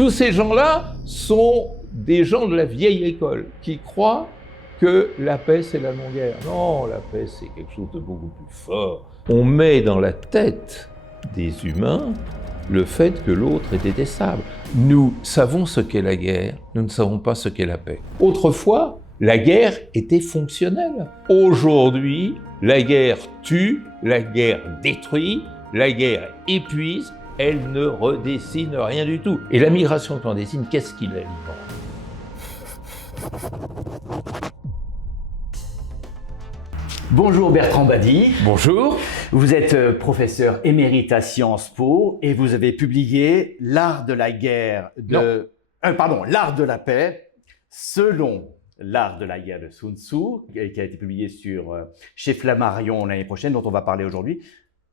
Tous ces gens-là sont des gens de la vieille école qui croient que la paix, c'est la non-guerre. Non, la paix, c'est quelque chose de beaucoup plus fort. On met dans la tête des humains le fait que l'autre est détestable. Nous savons ce qu'est la guerre, nous ne savons pas ce qu'est la paix. Autrefois, la guerre était fonctionnelle. Aujourd'hui, la guerre tue, la guerre détruit, la guerre épuise, elle ne redessine rien du tout. Et la migration clandestine, qu'est-ce qui l'alimente ? Bonjour Bertrand Badi. Bonjour. Vous êtes professeur émérite à Sciences Po et vous avez publié L'art de la guerre L'art de la paix selon l'art de la guerre de Sun Tzu, qui a été publié chez Flammarion l'année prochaine, dont on va parler aujourd'hui.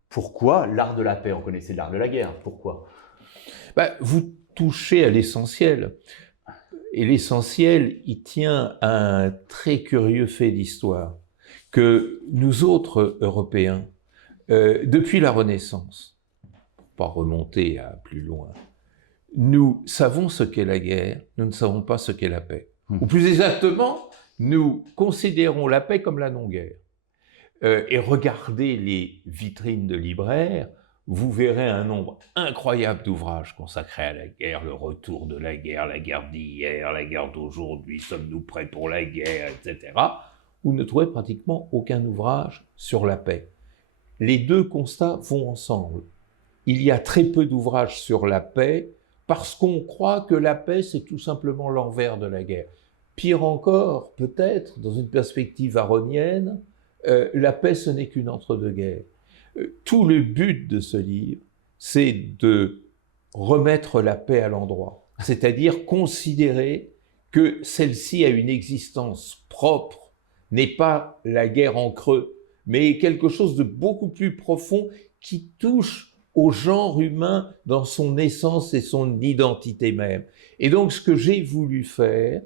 Pourquoi l'art de la paix? On connaissait l'art de la guerre. Pourquoi? Vous touchez à l'essentiel. Et l'essentiel, il tient à un très curieux fait d'histoire. Que nous autres Européens, depuis la Renaissance, pour pas remonter à plus loin, nous savons ce qu'est la guerre, nous ne savons pas ce qu'est la paix. Ou plus exactement, nous considérons la paix comme la non-guerre. Et regardez les vitrines de libraires, vous verrez un nombre incroyable d'ouvrages consacrés à la guerre, le retour de la guerre d'hier, la guerre d'aujourd'hui, sommes-nous prêts pour la guerre, etc. Vous ne trouvez pratiquement aucun ouvrage sur la paix. Les deux constats vont ensemble. Il y a très peu d'ouvrages sur la paix parce qu'on croit que la paix, c'est tout simplement l'envers de la guerre. Pire encore, peut-être, dans une perspective aronienne, la paix, ce n'est qu'une entre-deux-guerres. Tout le but de ce livre, c'est de remettre la paix à l'endroit, c'est-à-dire considérer que celle-ci a une existence propre, n'est pas la guerre en creux, mais quelque chose de beaucoup plus profond qui touche au genre humain dans son essence et son identité même. Et donc ce que j'ai voulu faire,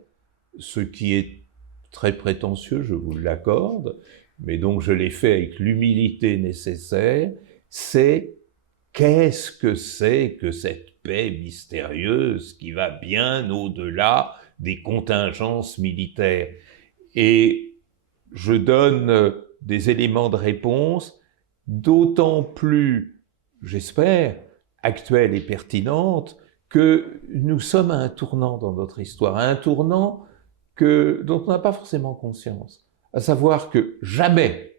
ce qui est très prétentieux, je vous l'accorde, mais donc je l'ai fait avec l'humilité nécessaire, c'est qu'est-ce que c'est que cette paix mystérieuse qui va bien au-delà des contingences militaires. Et je donne des éléments de réponse d'autant plus, j'espère, actuels et pertinentes que nous sommes à un tournant dans notre histoire, à un tournant dont on n'a pas forcément conscience. À savoir que jamais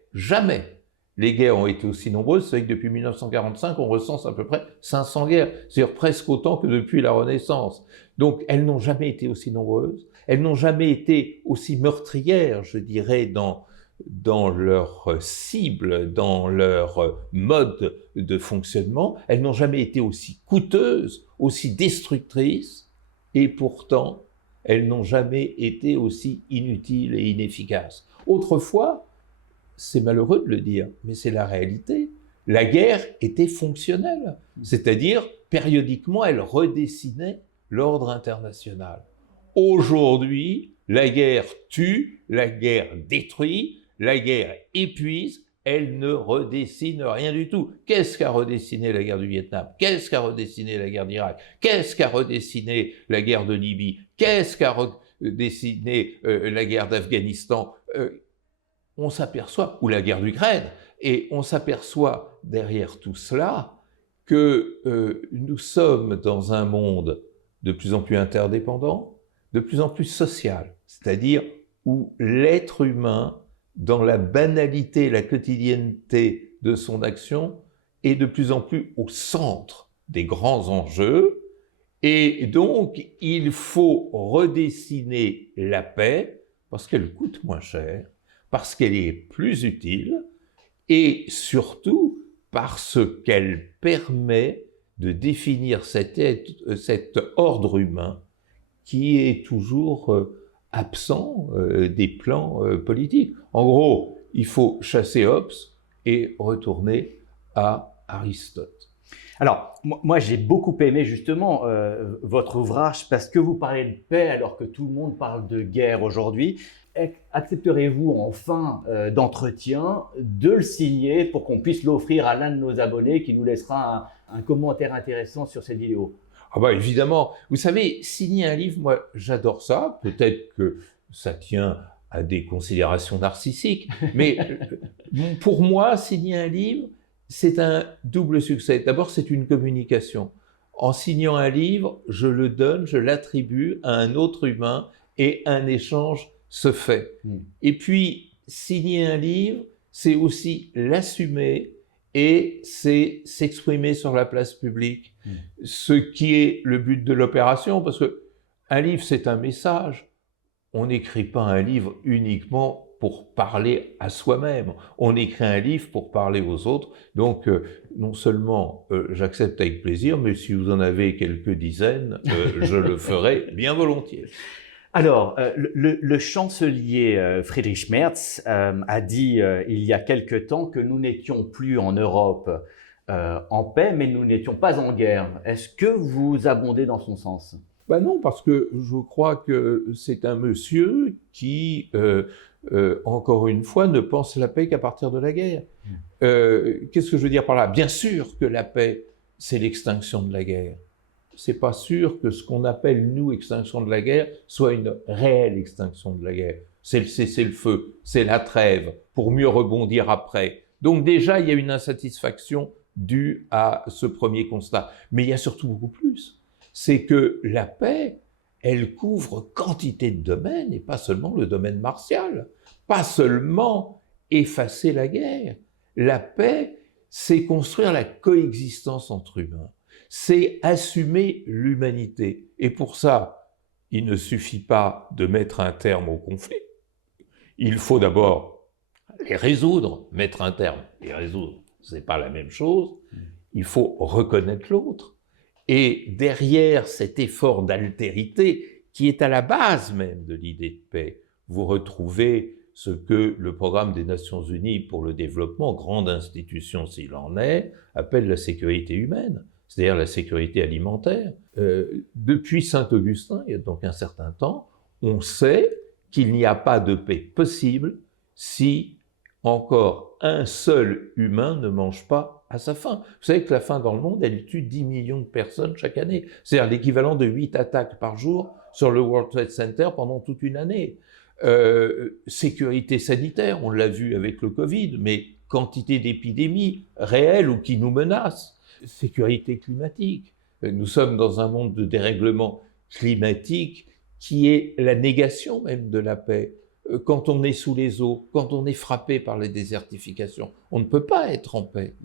les guerres ont été aussi nombreuses. C'est vrai que depuis 1945, on recense à peu près 500 guerres, c'est-à-dire presque autant que depuis la Renaissance. Donc elles n'ont jamais été aussi nombreuses, elles n'ont jamais été aussi meurtrières, je dirais, dans leur cible, dans leur mode de fonctionnement, elles n'ont jamais été aussi coûteuses, aussi destructrices, et pourtant, elles n'ont jamais été aussi inutiles et inefficaces. Autrefois, c'est malheureux de le dire, mais c'est la réalité. La guerre était fonctionnelle, c'est-à-dire, périodiquement, elle redessinait l'ordre international. Aujourd'hui, la guerre tue, la guerre détruit, la guerre épuise, elle ne redessine rien du tout. Qu'est-ce qu'a redessiné la guerre du Vietnam? Qu'est-ce qu'a redessiné la guerre d'Irak? Qu'est-ce qu'a redessiné la guerre de Libye? Qu'est-ce qu'a redessiné la guerre d'Afghanistan? On s'aperçoit, ou la guerre d'Ukraine, et on s'aperçoit derrière tout cela que nous sommes dans un monde de plus en plus interdépendant, de plus en plus social, c'est-à-dire où l'être humain, dans la banalité, la quotidienneté de son action, est de plus en plus au centre des grands enjeux, et donc il faut redessiner la paix parce qu'elle coûte moins cher, parce qu'elle est plus utile, et surtout parce qu'elle permet de définir cet ordre humain qui est toujours absent des plans politiques. En gros, il faut chasser Hobbes et retourner à Aristote. Alors, moi j'ai beaucoup aimé justement votre ouvrage parce que vous parlez de paix alors que tout le monde parle de guerre aujourd'hui. Accepterez-vous en fin d'entretien de le signer pour qu'on puisse l'offrir à l'un de nos abonnés qui nous laissera un commentaire intéressant sur cette vidéo? Ah bah évidemment, vous savez, signer un livre, moi j'adore ça, peut-être que ça tient à des considérations narcissiques, mais pour moi, signer un livre, c'est un double succès. D'abord, c'est une communication. En signant un livre, je le donne, je l'attribue à un autre humain et un échange se fait. Et puis, signer un livre, c'est aussi l'assumer et c'est s'exprimer sur la place publique, ce qui est le but de l'opération, parce que un livre, c'est un message. On n'écrit pas un livre uniquement pour parler à soi-même. On écrit un livre pour parler aux autres. Donc, non seulement j'accepte avec plaisir, mais si vous en avez quelques dizaines, je le ferai bien volontiers. Alors, le chancelier Friedrich Merz a dit il y a quelque temps que nous n'étions plus en Europe en paix, mais nous n'étions pas en guerre. Est-ce que vous abondez dans son sens? Ben non, parce que je crois que c'est un monsieur qui, encore une fois, ne pense la paix qu'à partir de la guerre. Qu'est-ce que je veux dire par là? Bien sûr que la paix, c'est l'extinction de la guerre. C'est pas sûr que ce qu'on appelle, nous, extinction de la guerre, soit une réelle extinction de la guerre. C'est le cessez-le-feu, c'est la trêve, pour mieux rebondir après. Donc déjà, il y a une insatisfaction due à ce premier constat. Mais il y a surtout beaucoup plus. C'est que la paix, elle couvre quantité de domaines, et pas seulement le domaine martial. Pas seulement effacer la guerre. La paix, c'est construire la coexistence entre humains. C'est assumer l'humanité. Et pour ça, il ne suffit pas de mettre un terme au conflit. Il faut d'abord les résoudre, mettre un terme. Les résoudre, c'est pas la même chose. Il faut reconnaître l'autre. Et derrière cet effort d'altérité, qui est à la base même de l'idée de paix, vous retrouvez ce que le programme des Nations Unies pour le développement, grande institution s'il en est, appelle la sécurité humaine, c'est-à-dire la sécurité alimentaire. Depuis Saint-Augustin, il y a donc un certain temps, on sait qu'il n'y a pas de paix possible si encore un seul humain ne mange pas à sa faim. Vous savez que la faim dans le monde, elle tue 10 millions de personnes chaque année. C'est-à-dire l'équivalent de 8 attaques par jour sur le World Trade Center pendant toute une année. Sécurité sanitaire, on l'a vu avec le Covid, mais quantité d'épidémies réelles ou qui nous menacent. Sécurité climatique. Nous sommes dans un monde de dérèglement climatique qui est la négation même de la paix. Quand on est sous les eaux, quand on est frappé par les désertifications, on ne peut pas être en paix.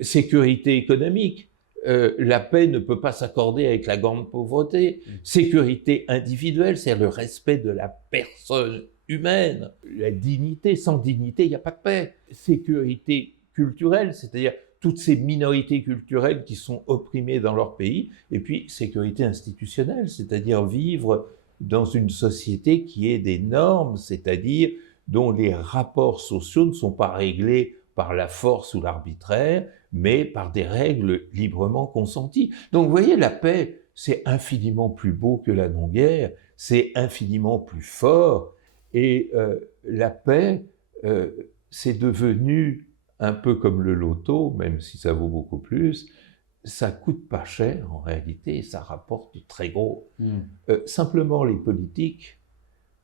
Sécurité économique, la paix ne peut pas s'accorder avec la grande pauvreté. Sécurité individuelle, c'est le respect de la personne humaine. La dignité, sans dignité, il n'y a pas de paix. Sécurité culturelle, c'est-à-dire toutes ces minorités culturelles qui sont opprimées dans leur pays. Et puis sécurité institutionnelle, c'est-à-dire vivre dans une société qui ait des normes, c'est-à-dire dont les rapports sociaux ne sont pas réglés par la force ou l'arbitraire, mais par des règles librement consenties. Donc vous voyez, la paix, c'est infiniment plus beau que la non-guerre, c'est infiniment plus fort, et la paix, c'est devenu un peu comme le loto, même si ça vaut beaucoup plus. Ça coûte pas cher en réalité, et ça rapporte très gros. Simplement les politiques,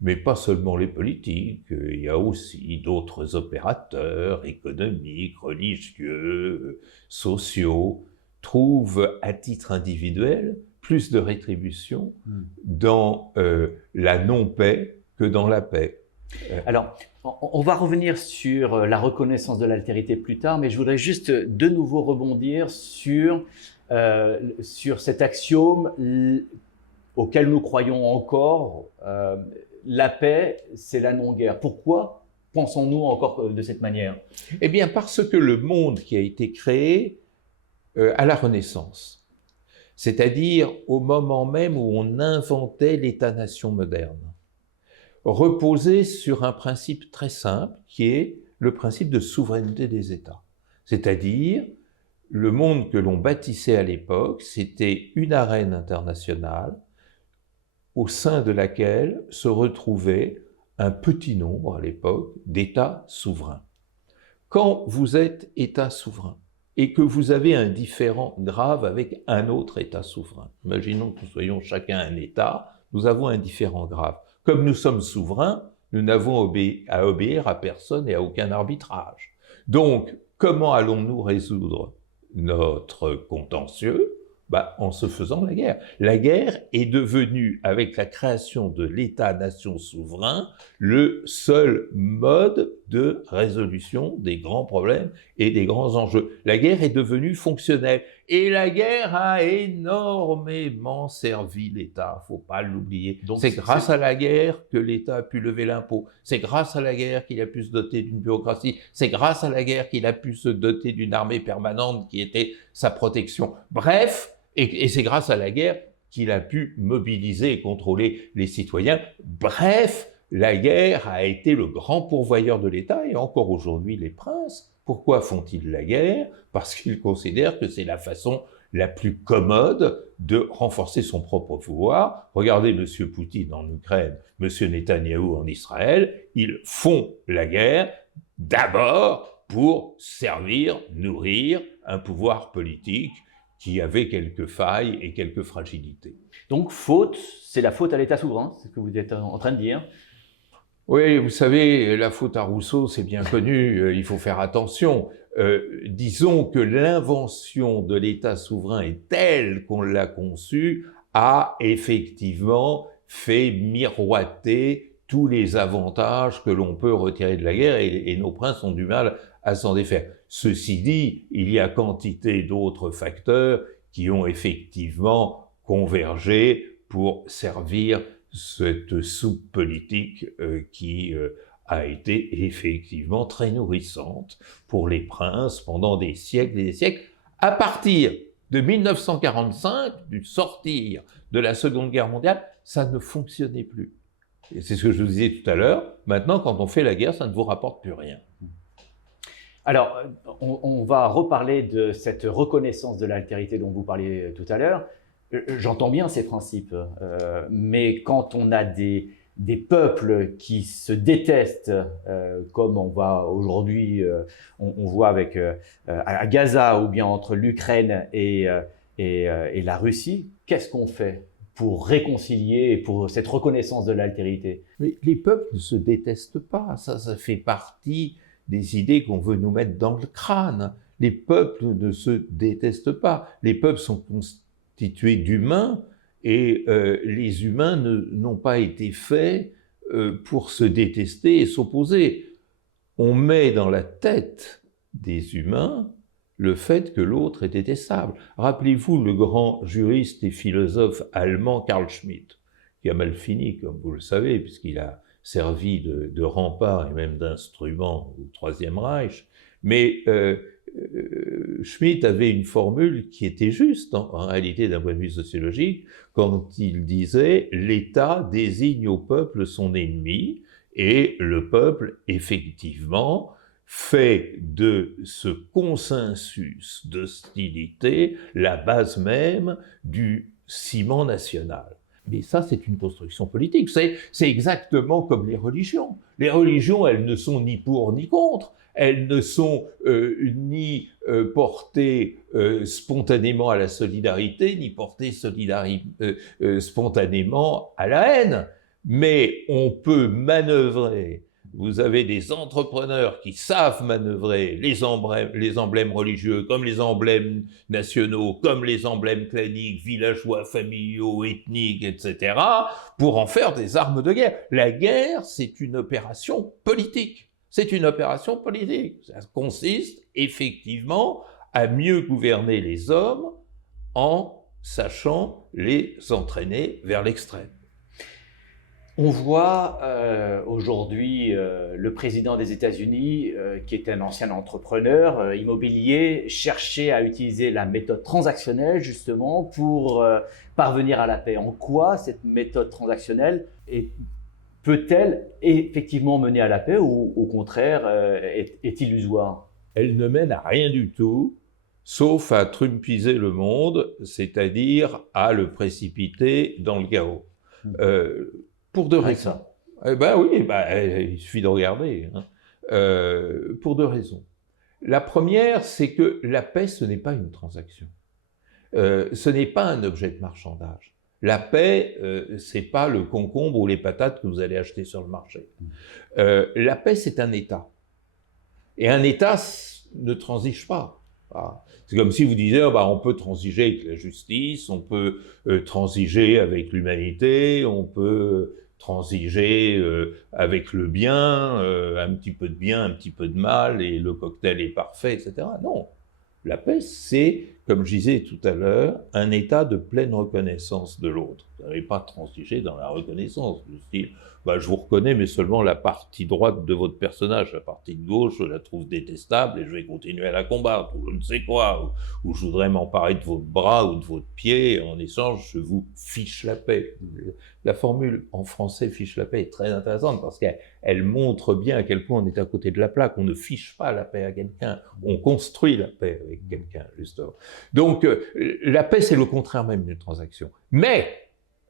mais pas seulement les politiques, il y a aussi d'autres opérateurs économiques, religieux, sociaux, trouvent à titre individuel plus de rétribution dans la non-paix que dans la paix. Alors, on va revenir sur la reconnaissance de l'altérité plus tard, mais je voudrais juste de nouveau rebondir sur cet axiome auquel nous croyons encore. La paix, c'est la non-guerre. Pourquoi pensons-nous encore de cette manière? Eh bien, parce que le monde qui a été créé à la Renaissance, c'est-à-dire au moment même où on inventait l'État-nation moderne, reposait sur un principe très simple qui est le principe de souveraineté des États. C'est-à-dire, le monde que l'on bâtissait à l'époque, c'était une arène internationale au sein de laquelle se retrouvait un petit nombre à l'époque d'États souverains. Quand vous êtes État souverain, et que vous avez un différend grave avec un autre État souverain. Imaginons que nous soyons chacun un État, nous avons un différend grave. Comme nous sommes souverains, nous n'avons à obéir à personne et à aucun arbitrage. Donc, comment allons-nous résoudre notre contentieux? En se faisant la guerre. La guerre est devenue, avec la création de l'État-nation souverain, le seul mode de résolution des grands problèmes et des grands enjeux. La guerre est devenue fonctionnelle. Et la guerre a énormément servi l'État, faut pas l'oublier. C'est grâce à la guerre que l'État a pu lever l'impôt. C'est grâce à la guerre qu'il a pu se doter d'une bureaucratie. C'est grâce à la guerre qu'il a pu se doter d'une armée permanente qui était sa protection. Bref, et c'est grâce à la guerre qu'il a pu mobiliser et contrôler les citoyens. Bref, la guerre a été le grand pourvoyeur de l'État, et encore aujourd'hui les princes. Pourquoi font-ils la guerre? Parce qu'ils considèrent que c'est la façon la plus commode de renforcer son propre pouvoir. Regardez M. Poutine en Ukraine, M. Netanyahou en Israël, ils font la guerre d'abord pour servir, nourrir un pouvoir politique qui avait quelques failles et quelques fragilités. Donc c'est la faute à l'État souverain, c'est ce que vous êtes en train de dire. Oui, vous savez, la faute à Rousseau, c'est bien connu, il faut faire attention. Disons que l'invention de l'État souverain est telle qu'on l'a conçue, a effectivement fait miroiter tous les avantages que l'on peut retirer de la guerre, et nos princes ont du mal à s'en défaire. Ceci dit, il y a quantité d'autres facteurs qui ont effectivement convergé pour servir cette soupe politique qui a été effectivement très nourrissante pour les princes pendant des siècles et des siècles. À partir de 1945, du sortir de la Seconde Guerre mondiale, ça ne fonctionnait plus. Et c'est ce que je vous disais tout à l'heure. Maintenant, quand on fait la guerre, ça ne vous rapporte plus rien. Alors, on va reparler de cette reconnaissance de l'altérité dont vous parliez tout à l'heure. J'entends bien ces principes, mais quand on a des peuples qui se détestent, comme on va aujourd'hui, on voit avec à Gaza ou bien entre l'Ukraine et la Russie, qu'est-ce qu'on fait pour réconcilier et pour cette reconnaissance de l'altérité? Mais les peuples ne se détestent pas, ça fait partie des idées qu'on veut nous mettre dans le crâne. Les peuples ne se détestent pas, les peuples sont constitués d'humains, et les humains n'ont pas été faits pour se détester et s'opposer. On met dans la tête des humains le fait que l'autre est détestable. Rappelez-vous le grand juriste et philosophe allemand Carl Schmitt, qui a mal fini, comme vous le savez, puisqu'il a servi de rempart et même d'instrument au Troisième Reich. Mais Schmitt avait une formule qui était juste, en réalité, d'un point de vue sociologique, quand il disait « l'État désigne au peuple son ennemi », et le peuple, effectivement, fait de ce consensus d'hostilité la base même du ciment national. Mais ça, c'est une construction politique. C'est exactement comme les religions. Les religions, elles ne sont ni pour ni contre. Elles ne sont ni portées spontanément à la solidarité, ni portées spontanément à la haine. Mais on peut manœuvrer. Vous avez des entrepreneurs qui savent manœuvrer les emblèmes religieux, comme les emblèmes nationaux, comme les emblèmes claniques, villageois, familiaux, ethniques, etc., pour en faire des armes de guerre. La guerre, c'est une opération politique. C'est une opération politique. Ça consiste effectivement à mieux gouverner les hommes en sachant les entraîner vers l'extrême. On voit aujourd'hui le président des États-Unis, qui est un ancien entrepreneur immobilier, chercher à utiliser la méthode transactionnelle justement pour parvenir à la paix. En quoi cette méthode transactionnelle peut-elle effectivement mener à la paix ou au contraire est illusoire? Elle ne mène à rien du tout, sauf à trumpiser le monde, c'est-à-dire à le précipiter dans le chaos. Pour deux raisons. Il suffit de regarder. Pour deux raisons. La première, c'est que la paix, ce n'est pas une transaction. Ce n'est pas un objet de marchandage. La paix, c'est pas le concombre ou les patates que vous allez acheter sur le marché. La paix, c'est un État. Et un État ne transige pas. Voilà. C'est comme si vous disiez, on peut transiger avec la justice, on peut transiger avec l'humanité, on peut transiger avec le bien, un petit peu de bien, un petit peu de mal, et le cocktail est parfait, etc. Non. La paix, c'est, comme je disais tout à l'heure, un état de pleine reconnaissance de l'autre. Vous n'allez pas transiger dans la reconnaissance, du style, je vous reconnais, mais seulement la partie droite de votre personnage, la partie de gauche, je la trouve détestable et je vais continuer à la combattre, ou je ne sais quoi, ou je voudrais m'emparer de votre bras ou de votre pied, en échange, je vous fiche la paix. La formule en français fiche la paix est très intéressante parce qu'elle montre bien à quel point on est à côté de la plaque. On ne fiche pas la paix à quelqu'un, on construit la paix avec quelqu'un, justement. Donc, la paix, c'est le contraire même d'une transaction. Mais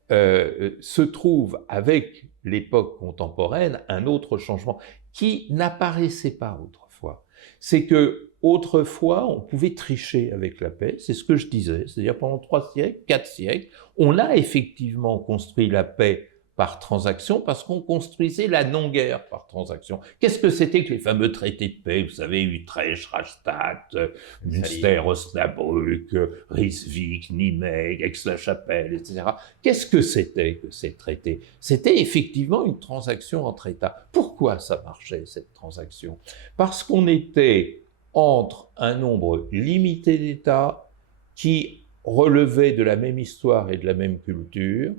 se trouve avec l'époque contemporaine un autre changement qui n'apparaissait pas autrefois. C'est que autrefois, on pouvait tricher avec la paix, c'est ce que je disais, c'est-à-dire pendant 3 siècles, 4 siècles, on a effectivement construit la paix par transaction parce qu'on construisait la non-guerre par transaction. Qu'est-ce que c'était que les fameux traités de paix? Vous savez, Utrecht, Rastatt, Münster, Osnabrück, Ryswick, Nimègue, Aix-la-Chapelle, etc. Qu'est-ce que c'était que ces traités? C'était effectivement une transaction entre États. Pourquoi ça marchait, cette transaction? Parce qu'on était entre un nombre limité d'États qui relevaient de la même histoire et de la même culture,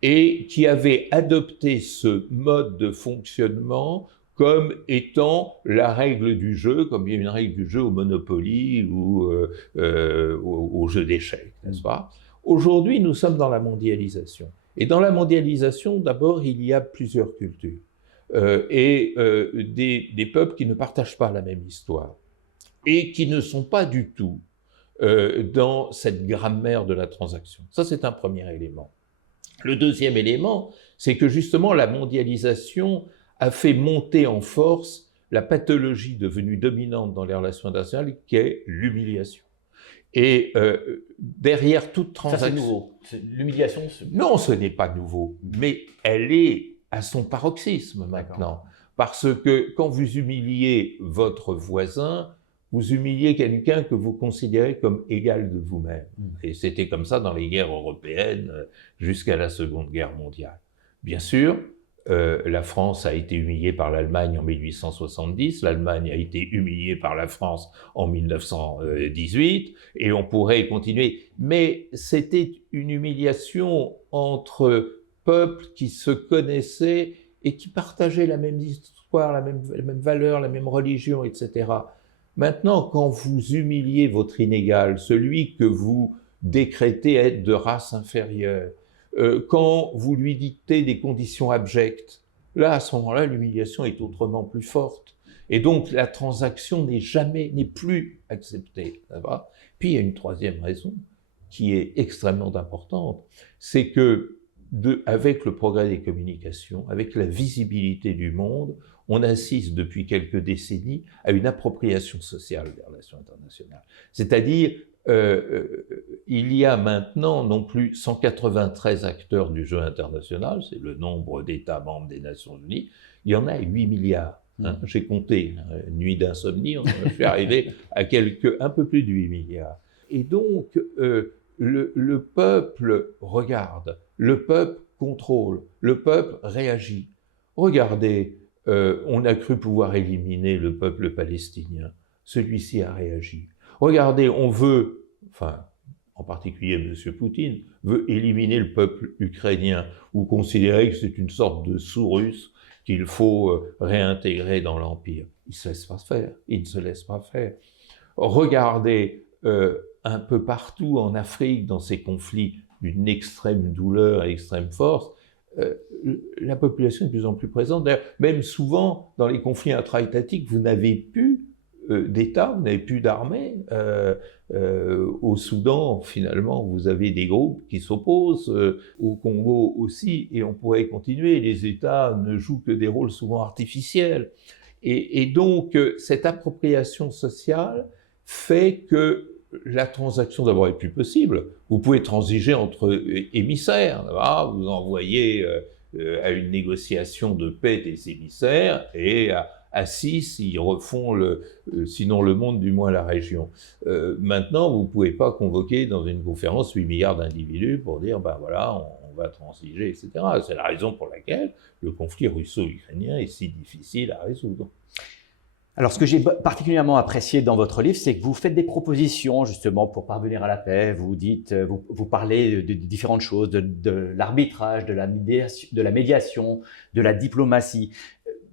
et qui avait adopté ce mode de fonctionnement comme étant la règle du jeu, comme il y a une règle du jeu au Monopoly ou au jeu d'échecs, n'est-ce pas? Aujourd'hui, nous sommes dans la mondialisation. Et dans la mondialisation, d'abord, il y a plusieurs cultures des peuples qui ne partagent pas la même histoire et qui ne sont pas du tout dans cette grammaire de la transaction. Ça, c'est un premier élément. Le deuxième élément, c'est que justement la mondialisation a fait monter en force la pathologie devenue dominante dans les relations internationales, qui est l'humiliation. Et derrière toute transaction... Ça, c'est nouveau. L'humiliation... Non, ce n'est pas nouveau, mais elle est à son paroxysme maintenant. Parce que quand vous humiliez votre voisin, vous humiliez quelqu'un que vous considérez comme égal de vous-même. Et c'était comme ça dans les guerres européennes jusqu'à la Seconde Guerre mondiale. Bien sûr, la France a été humiliée par l'Allemagne en 1870, l'Allemagne a été humiliée par la France en 1918, et on pourrait continuer. Mais c'était une humiliation entre peuples qui se connaissaient et qui partageaient la même histoire, la même valeur, la même religion, etc. Maintenant, quand vous humiliez votre inégal, celui que vous décrétez être de race inférieure, quand vous lui dictez des conditions abjectes, là, à ce moment-là, l'humiliation est autrement plus forte. Et donc, la transaction n'est plus acceptée. Puis, il y a une troisième raison qui est extrêmement importante, c'est que, avec le progrès des communications, avec la visibilité du monde, on assiste depuis quelques décennies à une appropriation sociale des relations internationales. C'est-à-dire, il y a maintenant non plus 193 acteurs du jeu international, c'est le nombre d'États membres des Nations Unies, il y en a 8 milliards. J'ai compté, nuit d'insomnie, on est arrivé à un peu plus de 8 milliards. Et donc, le peuple regarde, le peuple contrôle, le peuple réagit. Regardez, on a cru pouvoir éliminer le peuple palestinien. Celui-ci a réagi. Regardez, on veut, en particulier M. Poutine, veut éliminer le peuple ukrainien ou considérer que c'est une sorte de sous-russe qu'il faut réintégrer dans l'Empire. Il ne se laisse pas faire. Il ne se laisse pas faire. Regardez, un peu partout en Afrique, dans ces conflits d'une extrême douleur et extrême force, la population est de plus en plus présente. D'ailleurs, même souvent, dans les conflits intra-étatiques, vous n'avez plus d'État, vous n'avez plus d'armée. Au Soudan, finalement, vous avez des groupes qui s'opposent, au Congo aussi, et on pourrait continuer. Les États ne jouent que des rôles souvent artificiels. Et donc, cette appropriation sociale fait que la transaction d'abord est plus possible. Vous pouvez transiger entre émissaires, vous envoyez à une négociation de paix des émissaires et à 6, ils refont sinon le monde, du moins la région. Maintenant, vous ne pouvez pas convoquer dans une conférence 8 milliards d'individus pour dire, ben voilà, on va transiger, etc. C'est la raison pour laquelle le conflit russo-ukrainien est si difficile à résoudre. Alors, ce que j'ai particulièrement apprécié dans votre livre, c'est que vous faites des propositions justement pour parvenir à la paix. Vous dites, vous parlez de différentes choses, de l'arbitrage, de la médiation, de la diplomatie.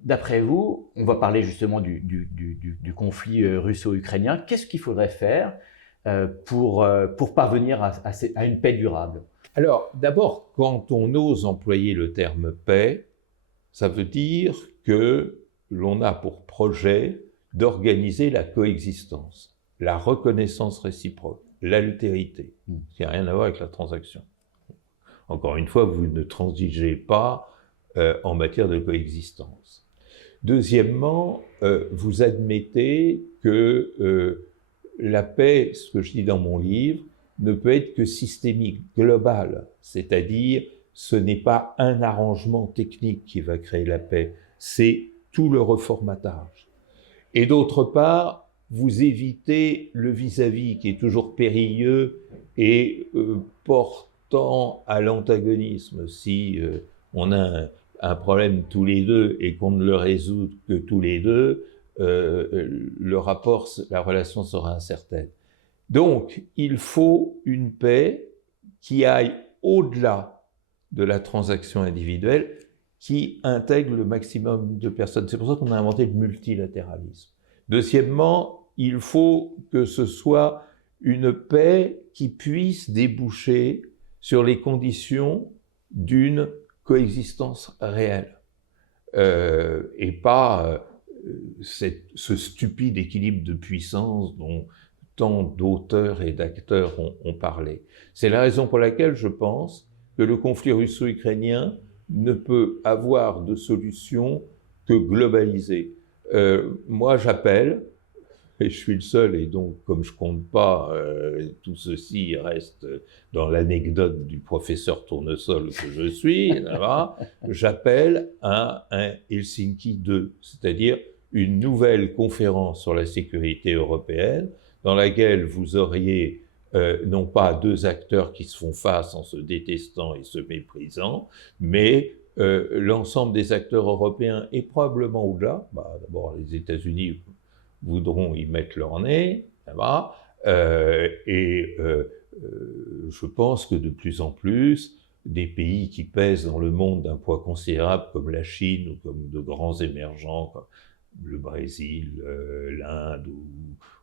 D'après vous, on va parler justement du conflit russo-ukrainien. Qu'est-ce qu'il faudrait faire pour parvenir à une paix durable? Alors, d'abord, quand on ose employer le terme paix, ça veut dire que l'on a pour projet d'organiser la coexistence, la reconnaissance réciproque, l'altérité, qui n'a rien à voir avec la transaction. Encore une fois, vous ne transigez pas en matière de coexistence. Deuxièmement, vous admettez que la paix, ce que je dis dans mon livre, ne peut être que systémique, globale, c'est-à-dire ce n'est pas un arrangement technique qui va créer la paix, c'est tout le reformatage. Et d'autre part, vous évitez le vis-à-vis qui est toujours périlleux et portant à l'antagonisme. Si on a un problème tous les deux et qu'on ne le résout que tous les deux, la relation sera incertaine. Donc, il faut une paix qui aille au-delà de la transaction individuelle, qui intègre le maximum de personnes. C'est pour ça qu'on a inventé le multilatéralisme. Deuxièmement, il faut que ce soit une paix qui puisse déboucher sur les conditions d'une coexistence réelle, et pas ce stupide équilibre de puissance dont tant d'auteurs et d'acteurs ont parlé. C'est la raison pour laquelle je pense que le conflit russo-ukrainien ne peut avoir de solution que globalisée. Moi, j'appelle, et je suis le seul, et donc, comme je compte pas, tout ceci reste dans l'anecdote du professeur Tournesol que je suis, j'appelle à un Helsinki 2, c'est-à-dire une nouvelle conférence sur la sécurité européenne, dans laquelle vous auriez non pas deux acteurs qui se font face en se détestant et se méprisant, mais l'ensemble des acteurs européens et probablement au-delà. D'abord, les États-Unis voudront y mettre leur nez, je pense que de plus en plus, des pays qui pèsent dans le monde d'un poids considérable comme la Chine ou comme de grands émergents comme le Brésil, l'Inde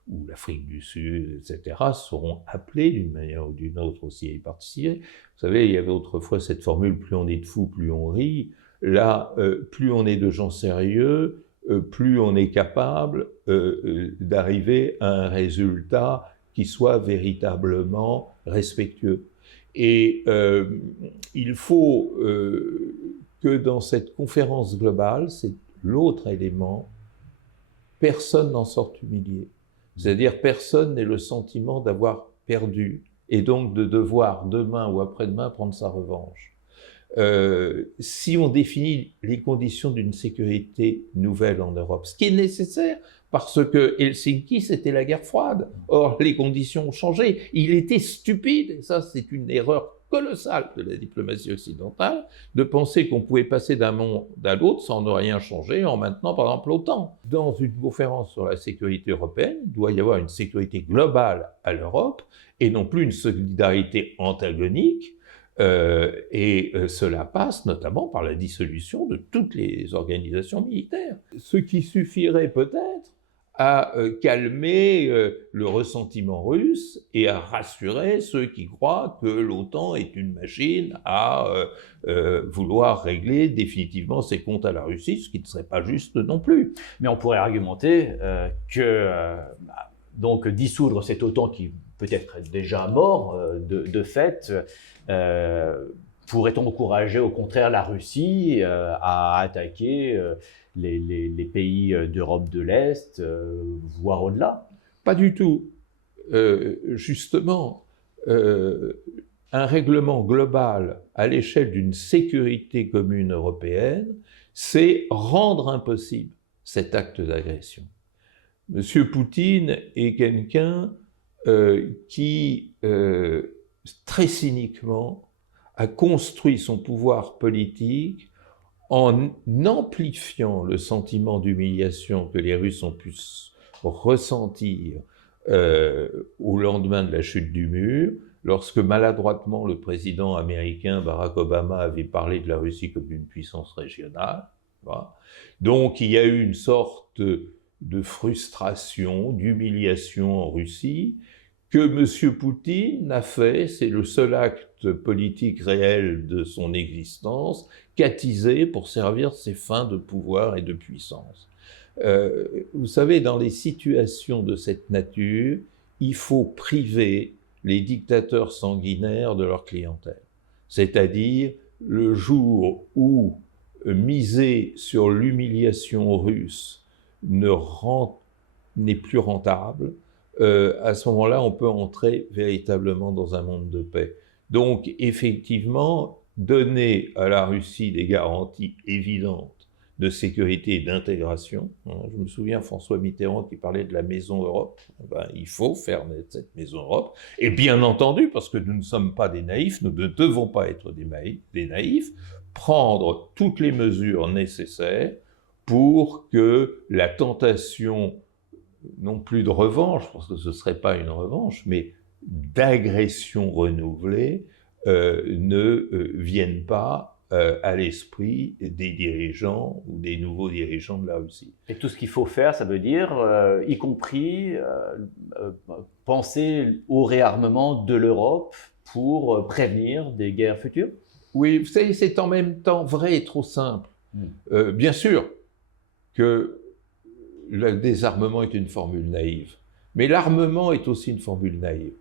ou l'Afrique du Sud, etc., seront appelés d'une manière ou d'une autre aussi à y participer. Vous savez, il y avait autrefois cette formule « plus on est de fous, plus on rit ». Là, plus on est de gens sérieux, plus on est capable d'arriver à un résultat qui soit véritablement respectueux. Et il faut que dans cette conférence globale, c'est l'autre élément, personne n'en sorte humilié. C'est-à-dire personne n'ait le sentiment d'avoir perdu et donc de devoir demain ou après-demain prendre sa revanche. Si on définit les conditions d'une sécurité nouvelle en Europe, ce qui est nécessaire parce que Helsinki, c'était la guerre froide. Or, les conditions ont changé. Il était stupide, et ça c'est une erreur colossale de la diplomatie occidentale, de penser qu'on pouvait passer d'un monde à l'autre sans ne rien changer en maintenant par exemple l'OTAN. Dans une conférence sur la sécurité européenne, il doit y avoir une sécurité globale à l'Europe et non plus une solidarité antagonique. Cela passe notamment par la dissolution de toutes les organisations militaires. Ce qui suffirait peut-être à calmer le ressentiment russe et à rassurer ceux qui croient que l'OTAN est une machine à vouloir régler définitivement ses comptes à la Russie, ce qui ne serait pas juste non plus. Mais on pourrait argumenter donc dissoudre cet OTAN qui peut-être est déjà mort de fait, Pourrait-on encourager au contraire la Russie à attaquer les pays d'Europe de l'Est, voire au-delà? Pas du tout. Justement, un règlement global à l'échelle d'une sécurité commune européenne, c'est rendre impossible cet acte d'agression. Monsieur Poutine est quelqu'un qui, très cyniquement, a construit son pouvoir politique en amplifiant le sentiment d'humiliation que les Russes ont pu ressentir au lendemain de la chute du mur, lorsque maladroitement le président américain Barack Obama avait parlé de la Russie comme d'une puissance régionale. Voilà. Donc il y a eu une sorte de frustration, d'humiliation en Russie, que M. Poutine a fait, c'est le seul acte politique réel de son existence, qu'attiser pour servir ses fins de pouvoir et de puissance. Vous savez, dans les situations de cette nature, il faut priver les dictateurs sanguinaires de leur clientèle. C'est-à-dire, le jour où miser sur l'humiliation russe n'est plus rentable, à ce moment-là, on peut entrer véritablement dans un monde de paix. Donc, effectivement, donner à la Russie des garanties évidentes de sécurité et d'intégration. Je me souviens François Mitterrand qui parlait de la Maison Europe. Ben, il faut faire naître cette Maison Europe. Et bien entendu, parce que nous ne sommes pas des naïfs, nous ne devons pas être des naïfs, prendre toutes les mesures nécessaires pour que la tentation, non plus de revanche, parce que ce ne serait pas une revanche, mais d'agression renouvelée, ne vienne pas à l'esprit des dirigeants ou des nouveaux dirigeants de la Russie. Et tout ce qu'il faut faire, ça veut dire, y compris penser au réarmement de l'Europe pour prévenir des guerres futures? Oui, vous savez, c'est en même temps vrai et trop simple. Bien sûr que le désarmement est une formule naïve, mais l'armement est aussi une formule naïve.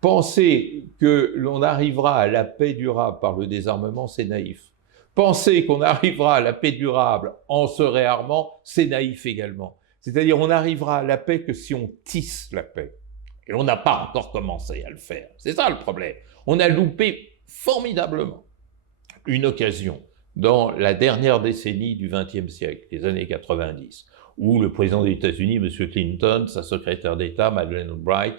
Penser que l'on arrivera à la paix durable par le désarmement, c'est naïf. Penser qu'on arrivera à la paix durable en se réarmant, c'est naïf également. C'est-à-dire, on n'arrivera à la paix que si on tisse la paix. Et on n'a pas encore commencé à le faire. C'est ça le problème. On a loupé formidablement une occasion dans la dernière décennie du XXe siècle, les années 90, où le président des États-Unis, M. Clinton, sa secrétaire d'État, Madeleine Albright,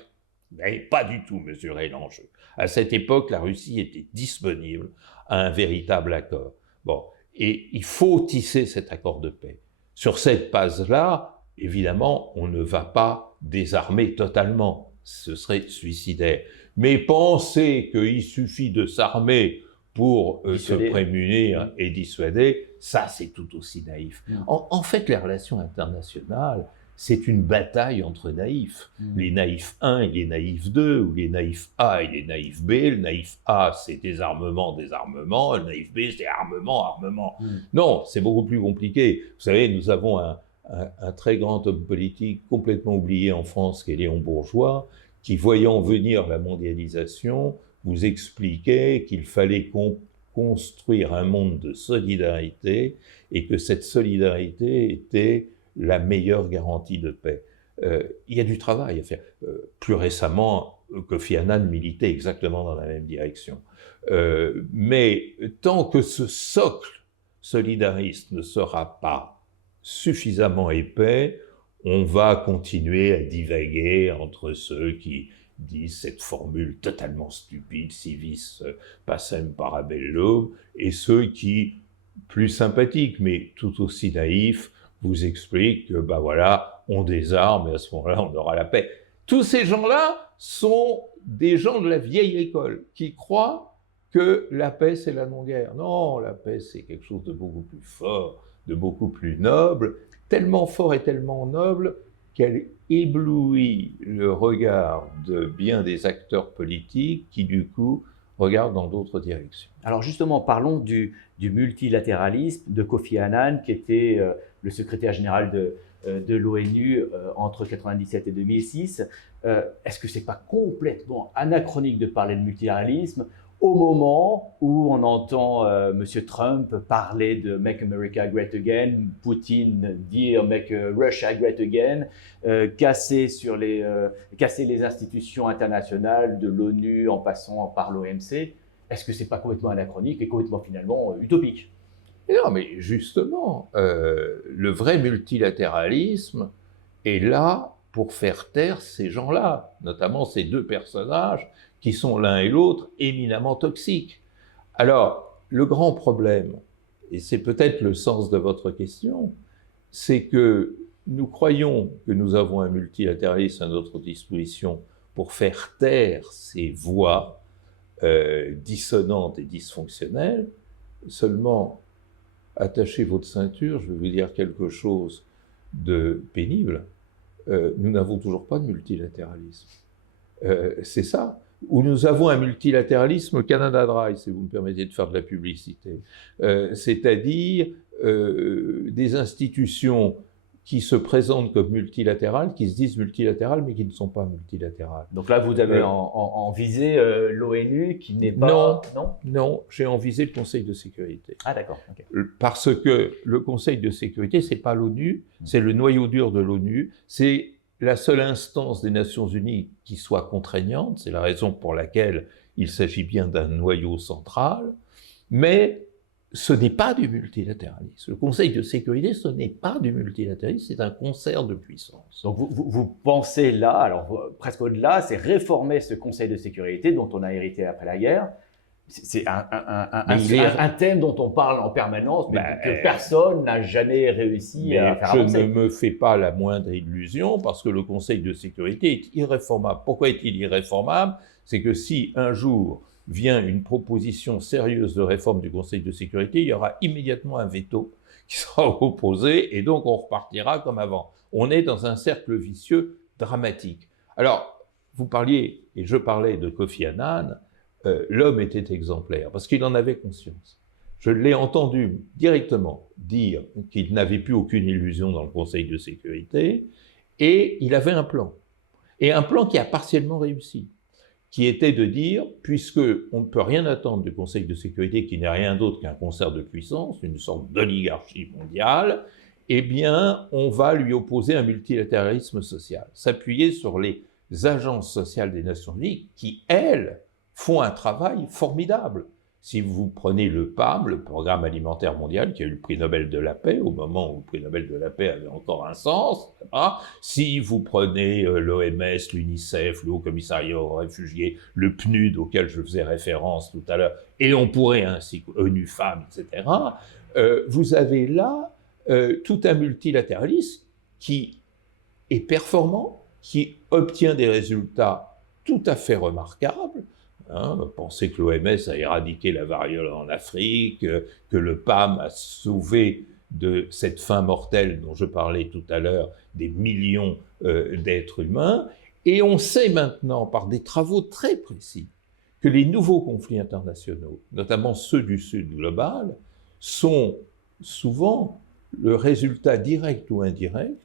n'avait pas du tout mesuré l'enjeu. À cette époque, la Russie était disponible à un véritable accord. Bon, et il faut tisser cet accord de paix. Sur cette base-là, évidemment, on ne va pas désarmer totalement. Ce serait suicidaire. Mais penser qu'il suffit de s'armer pour se prémunir et dissuader, ça c'est tout aussi naïf. En fait, les relations internationales, c'est une bataille entre naïfs. Les naïfs 1 et les naïfs 2, ou les naïfs A et les naïfs B. Le naïf A, c'est désarmement, désarmement. Le naïf B, c'est armement, armement. Non, c'est beaucoup plus compliqué. Vous savez, nous avons un très grand homme politique complètement oublié en France, qui est Léon Bourgeois, qui, voyant venir la mondialisation, vous expliquait qu'il fallait construire un monde de solidarité et que cette solidarité était la meilleure garantie de paix. Il y a du travail à faire. Plus récemment, Kofi Annan militait exactement dans la même direction. Mais tant que ce socle solidariste ne sera pas suffisamment épais, on va continuer à divaguer entre ceux qui disent cette formule totalement stupide, civis pacem parabellum, et ceux qui, plus sympathiques, mais tout aussi naïfs, vous expliquent que, ben voilà, on désarme et à ce moment-là, on aura la paix. Tous ces gens-là sont des gens de la vieille école qui croient que la paix, c'est la non-guerre. Non, la paix, c'est quelque chose de beaucoup plus fort, de beaucoup plus noble, tellement fort et tellement noble qu'elle éblouit le regard de bien des acteurs politiques qui, du coup, regardent dans d'autres directions. Alors justement, parlons du multilatéralisme de Kofi Annan, qui était le secrétaire général de l'ONU entre 1997 et 2006. Est-ce que ce n'est pas complètement anachronique de parler de multilatéralisme au moment où on entend M. Trump parler de Make America Great Again, Poutine dire Make Russia Great Again, casser les institutions internationales de l'ONU en passant par l'OMC. Est-ce que ce n'est pas complètement anachronique et complètement finalement utopique? Et non, mais justement, le vrai multilatéralisme est là pour faire taire ces gens-là, notamment ces deux personnages qui sont l'un et l'autre éminemment toxiques. Alors, le grand problème, et c'est peut-être le sens de votre question, c'est que nous croyons que nous avons un multilatéralisme à notre disposition pour faire taire ces voix dissonantes et dysfonctionnelles. Seulement, attachez votre ceinture, je vais vous dire quelque chose de pénible. Nous n'avons toujours pas de multilatéralisme. C'est ça. Où nous avons un multilatéralisme Canada Dry, si vous me permettez de faire de la publicité. C'est-à-dire des institutions qui se présentent comme multilatérales, qui se disent multilatérales, mais qui ne sont pas multilatérales. Donc là, vous avez en visée l'ONU qui n'est pas... Non, j'ai en visée le Conseil de sécurité. Ah d'accord. Okay. Parce que le Conseil de sécurité, c'est pas l'ONU, c'est le noyau dur de l'ONU, c'est la seule instance des Nations Unies qui soit contraignante, c'est la raison pour laquelle il s'agit bien d'un noyau central, mais ce n'est pas du multilatéralisme. Le Conseil de sécurité, ce n'est pas du multilatéralisme, c'est un concert de puissance. Donc vous pensez là, alors presque au-delà, c'est réformer ce Conseil de sécurité dont on a hérité après la guerre. C'est un thème dont on parle en permanence, mais que personne n'a jamais réussi à faire avancer. Je ne me fais pas la moindre illusion, parce que le Conseil de sécurité est irréformable. Pourquoi est-il irréformable? C'est que si un jour vient une proposition sérieuse de réforme du Conseil de sécurité, il y aura immédiatement un veto qui sera opposé, et donc on repartira comme avant. On est dans un cercle vicieux dramatique. Alors, vous parliez, et je parlais de Kofi Annan, l'homme était exemplaire, parce qu'il en avait conscience. Je l'ai entendu directement dire qu'il n'avait plus aucune illusion dans le Conseil de sécurité, et il avait un plan. Et un plan qui a partiellement réussi, qui était de dire, puisque on ne peut rien attendre du Conseil de sécurité, qui n'est rien d'autre qu'un concert de puissance, une sorte d'oligarchie mondiale, eh bien, on va lui opposer un multilatéralisme social, s'appuyer sur les agences sociales des Nations Unies, qui, elles, font un travail formidable. Si vous prenez le PAM, le Programme alimentaire mondial, qui a eu le prix Nobel de la paix, au moment où le prix Nobel de la paix avait encore un sens, si vous prenez l'OMS, l'UNICEF, le Haut Commissariat aux réfugiés, le PNUD auquel je faisais référence tout à l'heure, et on pourrait ainsi, ONU Femmes, etc., vous avez là tout un multilatéralisme qui est performant, qui obtient des résultats tout à fait remarquables. Pensez que l'OMS a éradiqué la variole en Afrique, que le PAM a sauvé de cette faim mortelle dont je parlais tout à l'heure des millions d'êtres humains. Et on sait maintenant, par des travaux très précis, que les nouveaux conflits internationaux, notamment ceux du Sud global, sont souvent le résultat direct ou indirect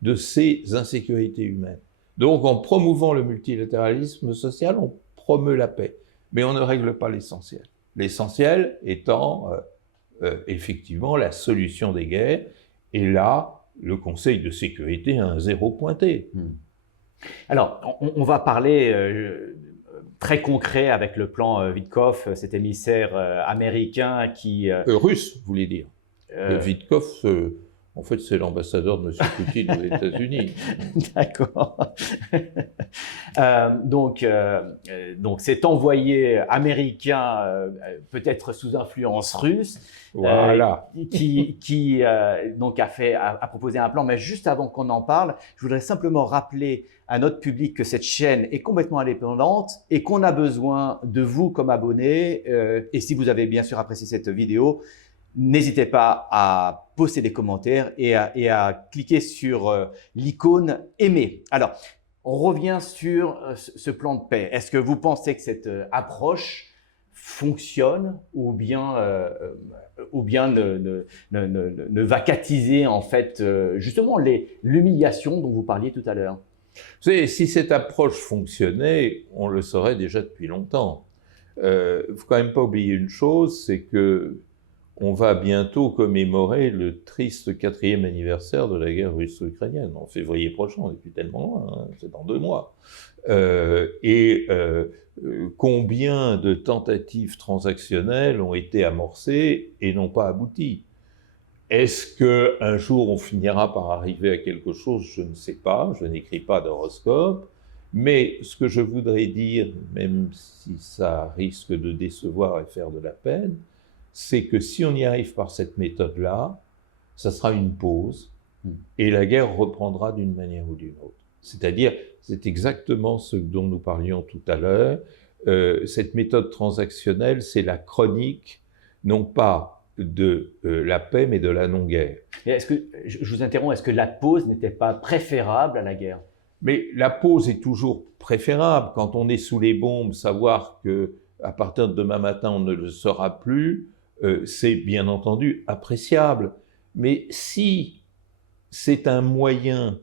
de ces insécurités humaines. Donc, en promouvant le multilatéralisme social, on promeut la paix, mais on ne règle pas l'essentiel. L'essentiel étant effectivement la solution des guerres, et là, le Conseil de sécurité a un zéro pointé. Alors, on va parler très concret avec le plan Witkoff, cet émissaire américain qui... russe, vous voulez dire. Witkoff, en fait, c'est l'ambassadeur de M. Poutine aux États-Unis. D'accord. Donc, cet envoyé américain, peut-être sous influence russe, voilà. qui donc a proposé un plan. Mais juste avant qu'on en parle, je voudrais simplement rappeler à notre public que cette chaîne est complètement indépendante et qu'on a besoin de vous comme abonnés. Et si vous avez bien sûr apprécié cette vidéo, n'hésitez pas à poster des commentaires et à cliquer sur l'icône « Aimer ». Alors, on revient sur ce plan de paix. Est-ce que vous pensez que cette approche fonctionne ou bien ne va qu'attiser en fait justement l'humiliation dont vous parliez tout à l'heure? Vous savez, si cette approche fonctionnait, on le saurait déjà depuis longtemps. faut quand même pas oublier une chose, c'est que on va bientôt commémorer le triste 4e anniversaire de la guerre russo-ukrainienne, en février prochain, on n'est plus tellement loin, hein, c'est dans 2 mois. Combien de tentatives transactionnelles ont été amorcées et n'ont pas abouti? Est-ce qu'un jour on finira par arriver à quelque chose? Je ne sais pas, je n'écris pas d'horoscope, mais ce que je voudrais dire, même si ça risque de décevoir et faire de la peine, c'est que si on y arrive par cette méthode-là, ça sera une pause et la guerre reprendra d'une manière ou d'une autre. C'est-à-dire, c'est exactement ce dont nous parlions tout à l'heure. Cette méthode transactionnelle, c'est la chronique, non pas de la paix, mais de la non-guerre. Est-ce que, je vous interromps, est-ce que la pause n'était pas préférable à la guerre? Mais la pause est toujours préférable. Quand on est sous les bombes, savoir qu'à partir de demain matin, on ne le sera plus, c'est bien entendu appréciable. Mais si c'est un moyen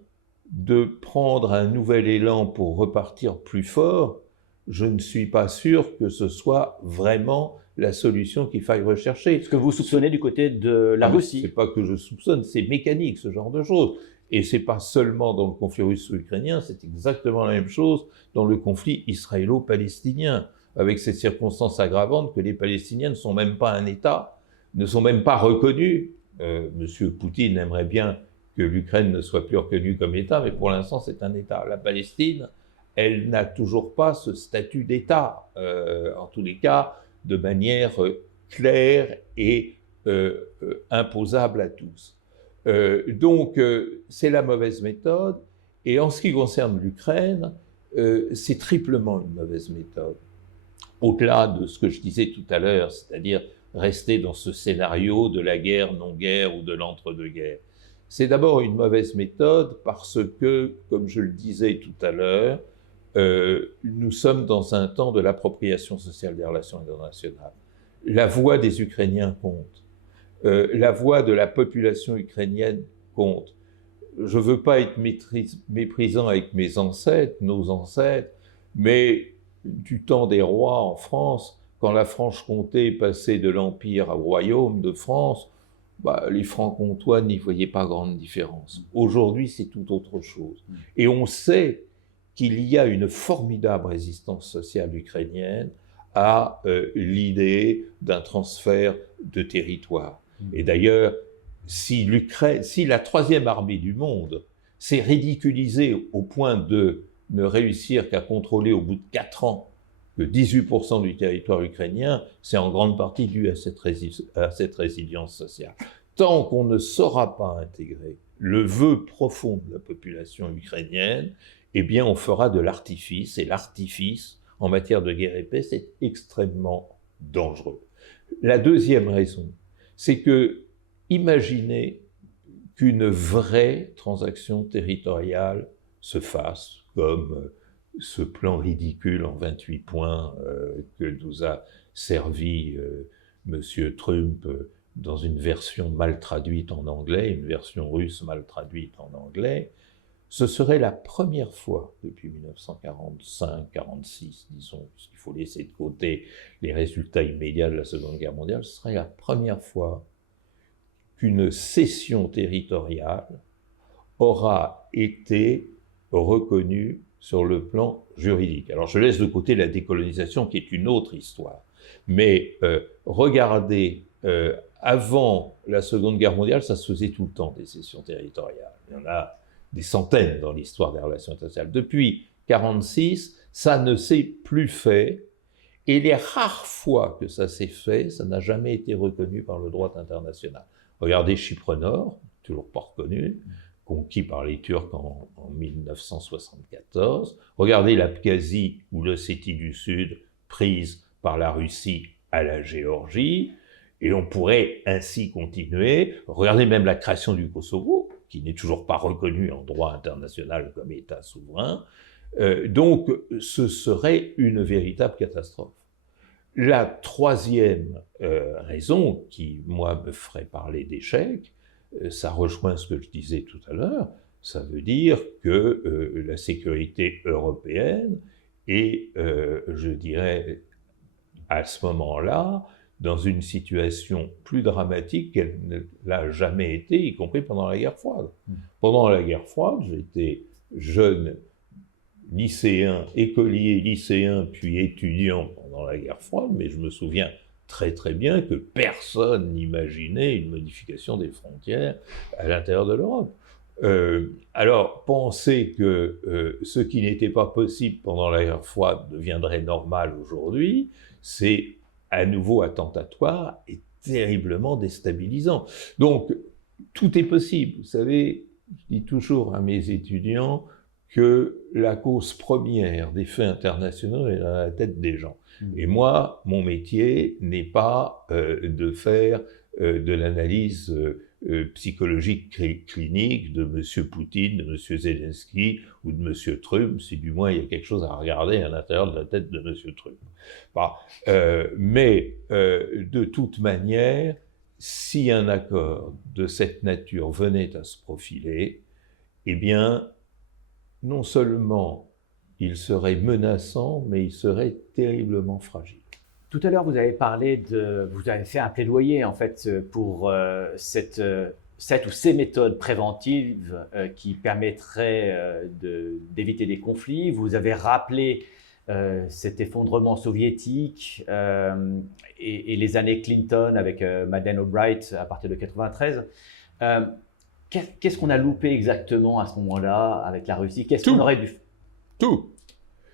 de prendre un nouvel élan pour repartir plus fort, je ne suis pas sûr que ce soit vraiment la solution qu'il faille rechercher. Ce que vous soupçonnez du côté de la Russie? C'est pas que je soupçonne, c'est mécanique, ce genre de choses. Et c'est pas seulement dans le conflit russo-ukrainien, c'est exactement la même chose dans le conflit israélo-palestinien, avec ces circonstances aggravantes que les Palestiniens ne sont même pas un État, ne sont même pas reconnus. Monsieur Poutine aimerait bien que l'Ukraine ne soit plus reconnue comme État, mais pour l'instant c'est un État. La Palestine, elle n'a toujours pas ce statut d'État, en tous les cas, de manière claire et imposable à tous. Donc, c'est la mauvaise méthode. Et en ce qui concerne l'Ukraine, c'est triplement une mauvaise méthode. Au-delà de ce que je disais tout à l'heure, c'est-à-dire rester dans ce scénario de la guerre, non-guerre ou de l'entre-deux-guerres. C'est d'abord une mauvaise méthode parce que, comme je le disais tout à l'heure, nous sommes dans un temps de l'appropriation sociale des relations internationales. La voix des Ukrainiens compte. La voix de la population ukrainienne compte. Je ne veux pas être méprisant avec mes ancêtres, nos ancêtres, mais du temps des rois en France, quand la Franche-Comté passait de l'Empire au Royaume de France, les Francs-Comtois n'y voyaient pas grande différence. Aujourd'hui, c'est tout autre chose. Et on sait qu'il y a une formidable résistance sociale ukrainienne à l'idée d'un transfert de territoire. Et d'ailleurs, si la troisième armée du monde s'est ridiculisée au point de ne réussir qu'à contrôler au bout de 4 ans que 18% du territoire ukrainien, c'est en grande partie dû à cette résilience sociale. Tant qu'on ne saura pas intégrer le vœu profond de la population ukrainienne, eh bien on fera de l'artifice, et l'artifice, en matière de guerre et paix, c'est extrêmement dangereux. La deuxième raison, c'est que, imaginez qu'une vraie transaction territoriale se fasse, comme ce plan ridicule en 28 points que nous a servi M. Trump dans une version mal traduite en anglais, une version russe mal traduite en anglais. Ce serait la première fois depuis 1945-46, disons, puisqu'il faut laisser de côté les résultats immédiats de la Seconde Guerre mondiale, ce serait la première fois qu'une cession territoriale aura été reconnue sur le plan juridique. Alors je laisse de côté la décolonisation qui est une autre histoire, mais regardez, avant la Seconde Guerre mondiale, ça se faisait tout le temps des cessions territoriales. Il y en a des centaines dans l'histoire des relations internationales. Depuis 1946, ça ne s'est plus fait, et les rares fois que ça s'est fait, ça n'a jamais été reconnu par le droit international. Regardez Chypre Nord, toujours pas reconnu, conquis par les Turcs en 1974. Regardez l'Abkhazie ou l'Ossétie du Sud, prise par la Russie à la Géorgie, et on pourrait ainsi continuer. Regardez même la création du Kosovo, qui n'est toujours pas reconnu en droit international comme État souverain. Donc, ce serait une véritable catastrophe. La troisième raison qui, moi, me ferait parler d'échec, ça rejoint ce que je disais tout à l'heure, ça veut dire que la sécurité européenne est, je dirais, à ce moment-là dans une situation plus dramatique qu'elle ne l'a jamais été, y compris pendant la guerre froide. Pendant la guerre froide, j'étais jeune lycéen, écolier, lycéen, puis étudiant pendant la guerre froide, mais je me souviens très très bien que personne n'imaginait une modification des frontières à l'intérieur de l'Europe. Alors, penser que ce qui n'était pas possible pendant la guerre froide deviendrait normal aujourd'hui, c'est à nouveau attentatoire et terriblement déstabilisant. Donc, tout est possible. Vous savez, je dis toujours à mes étudiants que la cause première des faits internationaux est dans la tête des gens. Et moi, mon métier n'est pas de faire de l'analyse psychologique clinique de M. Poutine, de M. Zelensky ou de M. Trump, si du moins il y a quelque chose à regarder à l'intérieur de la tête de M. Trump. Bah, mais de toute manière, si un accord de cette nature venait à se profiler, eh bien, non seulement il serait menaçant, mais il serait terriblement fragile. Tout à l'heure, vous avez vous avez fait un plaidoyer en fait pour cette ou ces méthodes préventives qui permettraient d'éviter des conflits. Vous avez rappelé cet effondrement soviétique et les années Clinton avec Madeleine Albright à partir de 1993. Qu'est-ce qu'on a loupé exactement à ce moment-là avec la Russie? Qu'est-ce qu'on aurait dû... Tout.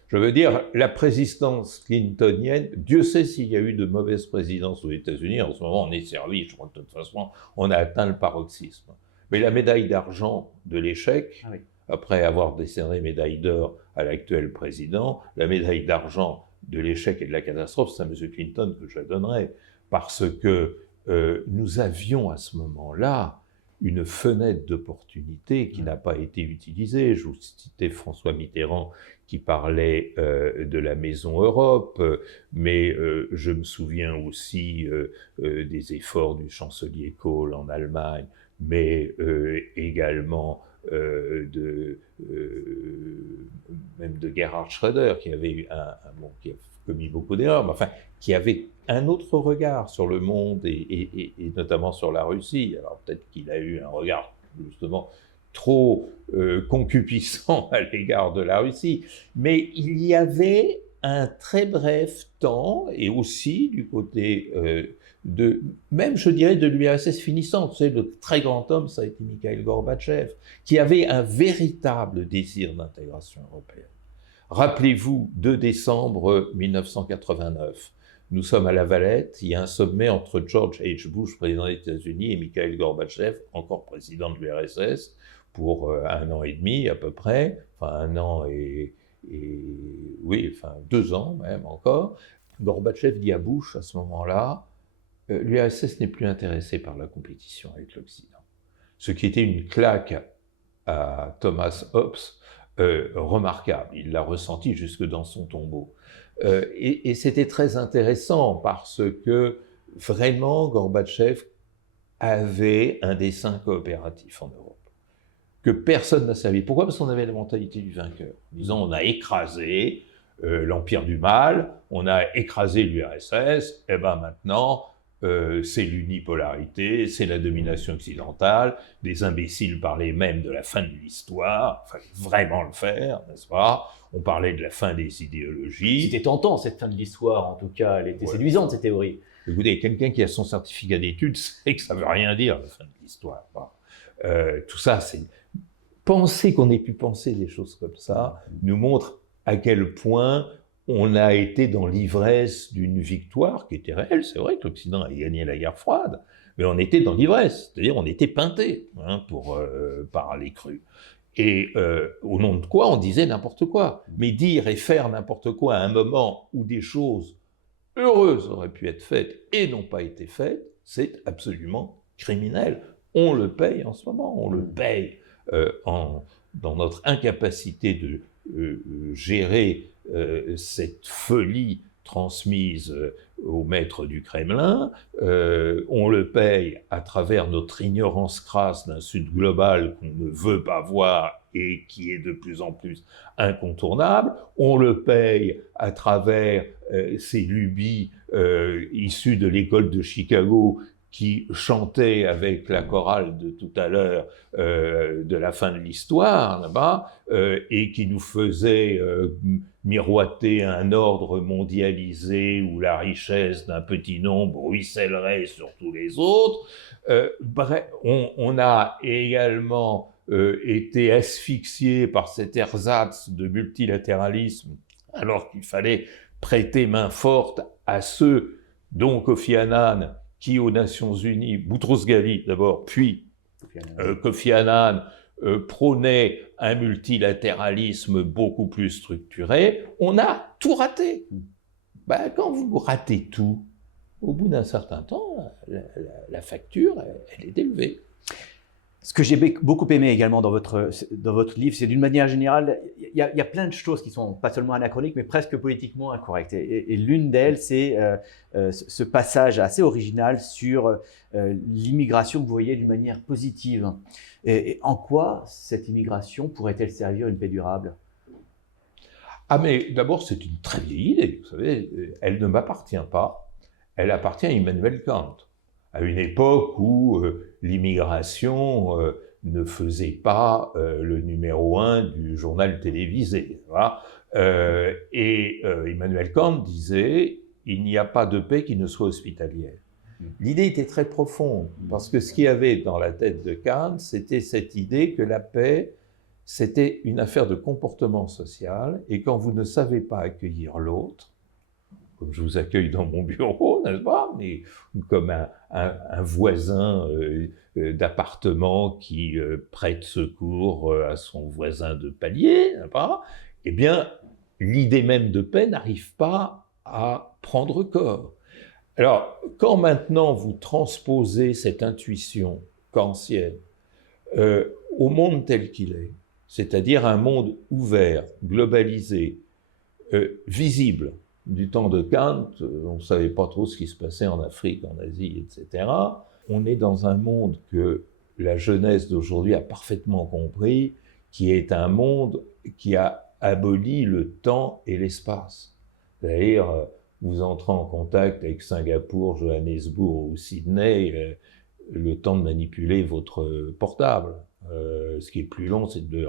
Je veux dire, la présidence clintonienne, Dieu sait s'il y a eu de mauvaises présidences aux États-Unis. En ce moment, on est servi, je crois que de toute façon, on a atteint le paroxysme. Mais la médaille d'argent de l'échec, après avoir décerné médaille d'or à l'actuel président, la médaille d'argent de l'échec et de la catastrophe, c'est à M. Clinton que je la donnerai. Parce que nous avions à ce moment-là une fenêtre d'opportunité qui n'a pas été utilisée. Je vous citais François Mitterrand qui parlait de la Maison Europe, mais je me souviens aussi des efforts du chancelier Kohl en Allemagne, mais également même de Gerhard Schröder, qui avait eu qui a commis beaucoup d'erreurs, mais enfin, qui avait un autre regard sur le monde et notamment sur la Russie. Alors peut-être qu'il a eu un regard justement trop concupissant à l'égard de la Russie, mais il y avait un très bref temps, et aussi du côté même je dirais de l'URSS finissante, vous savez, le très grand homme, ça a été Mikhaïl Gorbatchev, qui avait un véritable désir d'intégration européenne. Rappelez-vous, 2 décembre 1989, nous sommes à La Valette, il y a un sommet entre George H. Bush, président des États-Unis, et Mikhaïl Gorbatchev, encore président de l'URSS, pour 1 an et demi à peu près, enfin 1 an oui, enfin 2 ans même encore. Gorbatchev dit à Bush à ce moment-là, l'URSS n'est plus intéressée par la compétition avec l'Occident. Ce qui était une claque à Thomas Hobbes, remarquable. Il l'a ressenti jusque dans son tombeau. Et c'était très intéressant parce que vraiment Gorbatchev avait un dessein coopératif en Europe que personne n'a servi. Pourquoi? Parce qu'on avait la mentalité du vainqueur. Disons, on a écrasé l'empire du mal, on a écrasé l'URSS, et ben maintenant c'est l'unipolarité, c'est la domination occidentale, des imbéciles parlaient même de la fin de l'histoire, il fallait vraiment le faire, n'est-ce pas? On parlait de la fin des idéologies. C'était tentant cette fin de l'histoire, en tout cas, elle était séduisante cette théorie. Écoutez, quelqu'un qui a son certificat d'études sait que ça ne veut rien dire la fin de l'histoire. Tout ça, c'est... Penser qu'on ait pu penser des choses comme ça nous montre à quel point on a été dans l'ivresse d'une victoire qui était réelle. C'est vrai que l'Occident a gagné la guerre froide, mais on était dans l'ivresse, c'est-à-dire on était peinté par les crus. Et au nom de quoi on disait n'importe quoi. Mais dire et faire n'importe quoi à un moment où des choses heureuses auraient pu être faites et n'ont pas été faites, c'est absolument criminel. On le paye en ce moment, on le paye dans notre incapacité de gérer cette folie transmise au maître du Kremlin, on le paye à travers notre ignorance crasse d'un Sud global qu'on ne veut pas voir et qui est de plus en plus incontournable, on le paye à travers ces lubies issues de l'école de Chicago qui chantait avec la chorale de tout à l'heure de la fin de l'histoire, là-bas, et qui nous faisait miroiter un ordre mondialisé où la richesse d'un petit nombre ruissellerait sur tous les autres. Bref, on a également été asphyxié par cet ersatz de multilatéralisme, alors qu'il fallait prêter main forte à ceux dont Kofi Annan, qui aux Nations Unies, Boutros-Ghali d'abord, puis Kofi Annan, prônait un multilatéralisme beaucoup plus structuré, on a tout raté. Ben, quand vous ratez tout, au bout d'un certain temps, la facture, elle est élevée. Ce que j'ai beaucoup aimé également dans votre livre, c'est d'une manière générale, il y a plein de choses qui sont pas seulement anachroniques, mais presque politiquement incorrectes. Et l'une d'elles, c'est ce passage assez original sur l'immigration que vous voyez d'une manière positive. Et en quoi cette immigration pourrait-elle servir une paix durable? Ah mais d'abord, c'est une très vieille idée, vous savez, elle ne m'appartient pas, elle appartient à Immanuel Kant, à une époque où l'immigration ne faisait pas le numéro 1 du journal télévisé. Voilà. Immanuel Kant disait « il n'y a pas de paix qui ne soit hospitalière ». L'idée était très profonde, parce que ce qu'il y avait dans la tête de Kant, c'était cette idée que la paix, c'était une affaire de comportement social, et quand vous ne savez pas accueillir l'autre, comme je vous accueille dans mon bureau, n'est-ce pas, mais comme un voisin d'appartement qui prête secours à son voisin de palier, n'est-ce pas, eh bien, l'idée même de paix n'arrive pas à prendre corps. Alors, quand maintenant vous transposez cette intuition kantienne au monde tel qu'il est, c'est-à-dire un monde ouvert, globalisé, visible. Du temps de Kant, on ne savait pas trop ce qui se passait en Afrique, en Asie, etc. On est dans un monde que la jeunesse d'aujourd'hui a parfaitement compris, qui est un monde qui a aboli le temps et l'espace. C'est-à-dire, vous entrez en contact avec Singapour, Johannesburg ou Sydney, le temps de manipuler votre portable. Ce qui est plus long, c'est de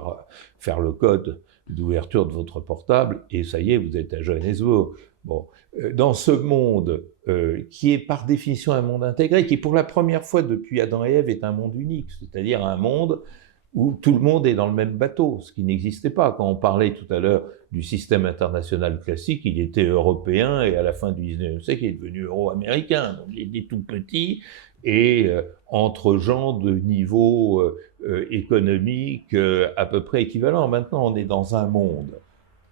faire le code d'ouverture de votre portable, et ça y est, vous êtes à Johannesburg. Bon, dans ce monde qui est par définition un monde intégré, qui pour la première fois depuis Adam et Ève est un monde unique, c'est-à-dire un monde où tout le monde est dans le même bateau, ce qui n'existait pas. Quand on parlait tout à l'heure du système international classique, il était européen, et à la fin du 19e siècle, il est devenu euro-américain. Donc il est tout petit, et entre gens de niveau économique à peu près équivalent. Maintenant, on est dans un monde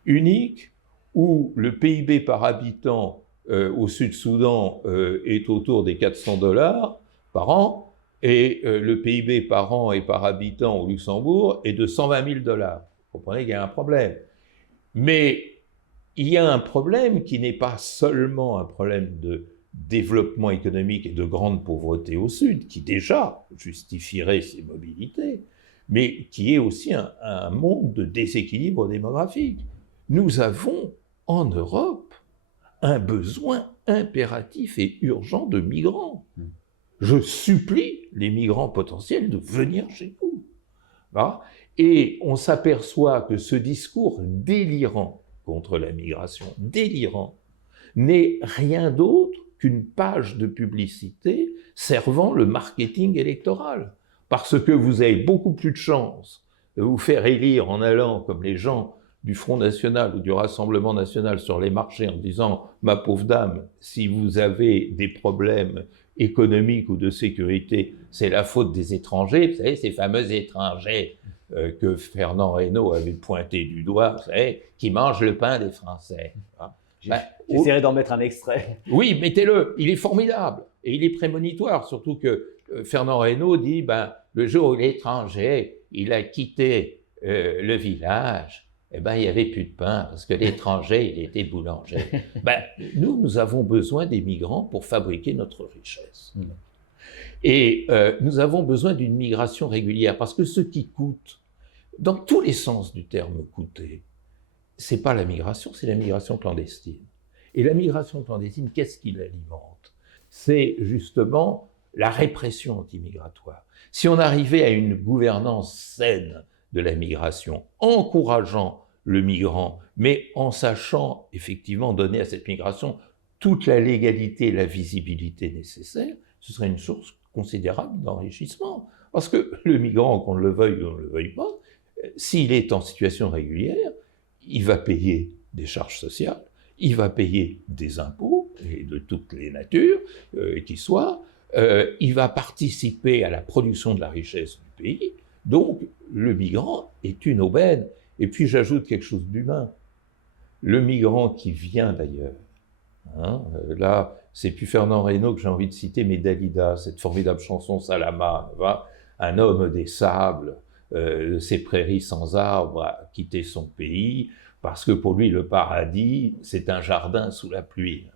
unique où le PIB par habitant au Sud-Soudan est autour des $400 par an, et le PIB par an et par habitant au Luxembourg est de $120 000. Vous comprenez qu'il y a un problème. Mais il y a un problème qui n'est pas seulement un problème de développement économique et de grande pauvreté au Sud, qui déjà justifierait ces mobilités, mais qui est aussi un monde de déséquilibre démographique. Nous avons en Europe un besoin impératif et urgent de migrants. Je supplie les migrants potentiels de venir chez nous. Voilà. Et on s'aperçoit que ce discours délirant contre la migration, délirant, n'est rien d'autre qu'une page de publicité servant le marketing électoral. Parce que vous avez beaucoup plus de chances de vous faire élire en allant comme les gens du Front National ou du Rassemblement National sur les marchés en disant « ma pauvre dame, si vous avez des problèmes économiques ou de sécurité, c'est la faute des étrangers », vous savez, ces fameux étrangers que Fernand Reynaud avait pointé du doigt, vous savez, qui mangent le pain des Français. J'essaierai d'en mettre un extrait. Oui, mettez-le, il est formidable et il est prémonitoire, surtout que Fernand Reynaud dit le jour où l'étranger il a quitté le village, eh ben, il n'y avait plus de pain, parce que l'étranger, il était boulanger. Ben, nous avons besoin des migrants pour fabriquer notre richesse. Et nous avons besoin d'une migration régulière, parce que ce qui coûte, dans tous les sens du terme coûter, c'est pas la migration, c'est la migration clandestine. Et la migration clandestine, qu'est-ce qui l'alimente? C'est justement la répression anti-migratoire. Si on arrivait à une gouvernance saine de la migration, encourageant le migrant, mais en sachant effectivement donner à cette migration toute la légalité et la visibilité nécessaires, ce serait une source considérable d'enrichissement. Parce que le migrant, qu'on le veuille ou on ne le veuille pas, s'il est en situation régulière, il va payer des charges sociales, il va payer des impôts, et de toutes les natures qui soient, il va participer à la production de la richesse du pays. Donc, le migrant est une aubaine. Et puis, j'ajoute quelque chose d'humain. Le migrant qui vient d'ailleurs, là, c'est plus Fernand Reynaud que j'ai envie de citer, mais Dalida, cette formidable chanson Salama, un homme des sables, de ces prairies sans arbres, a quitté son pays, parce que pour lui, le paradis, c'est un jardin sous la pluie.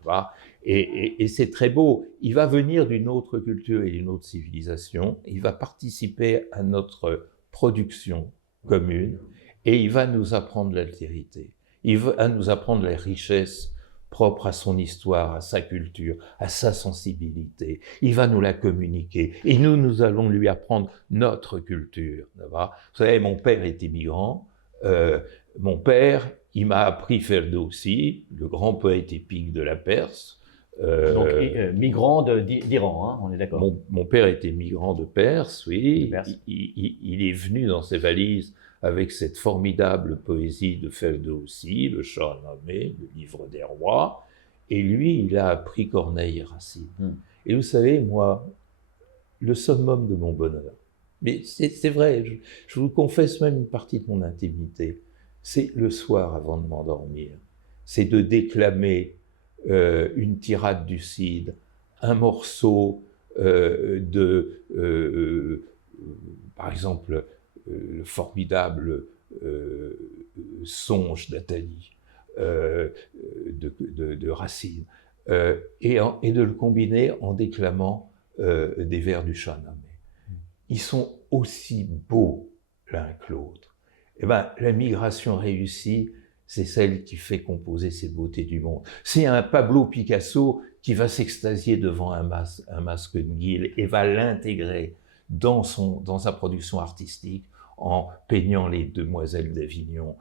Et c'est très beau. Il va venir d'une autre culture et d'une autre civilisation, il va participer à notre production commune, et il va nous apprendre l'altérité. Il va nous apprendre la richesse propre à son histoire, à sa culture, à sa sensibilité. Il va nous la communiquer. Et nous allons lui apprendre notre culture. Vous savez, mon père était migrant. Mon père, il m'a appris Ferdowsi, le grand poète épique de la Perse. Donc, migrant d'Iran, hein, on est d'accord. Mon père était migrant de Perse, oui. De Perse. Il est venu dans ses valises avec cette formidable poésie de Ferdowsi, le Shahnameh, le livre des rois, et lui, il a appris Corneille et Racine. Et vous savez, moi, le summum de mon bonheur, mais c'est vrai, je vous confesse même une partie de mon intimité, c'est le soir avant de m'endormir, c'est de déclamer une tirade du Cid, un morceau par exemple, le formidable songe d'Athalie, de Racine, et de le combiner en déclamant des vers du Shahnameh. Ils sont aussi beaux l'un que l'autre. Eh ben, la migration réussie, c'est celle qui fait composer ces beautés du monde. C'est un Pablo Picasso qui va s'extasier devant un masque de Guil et va l'intégrer dans sa production artistique en peignant les Demoiselles d'Avignon.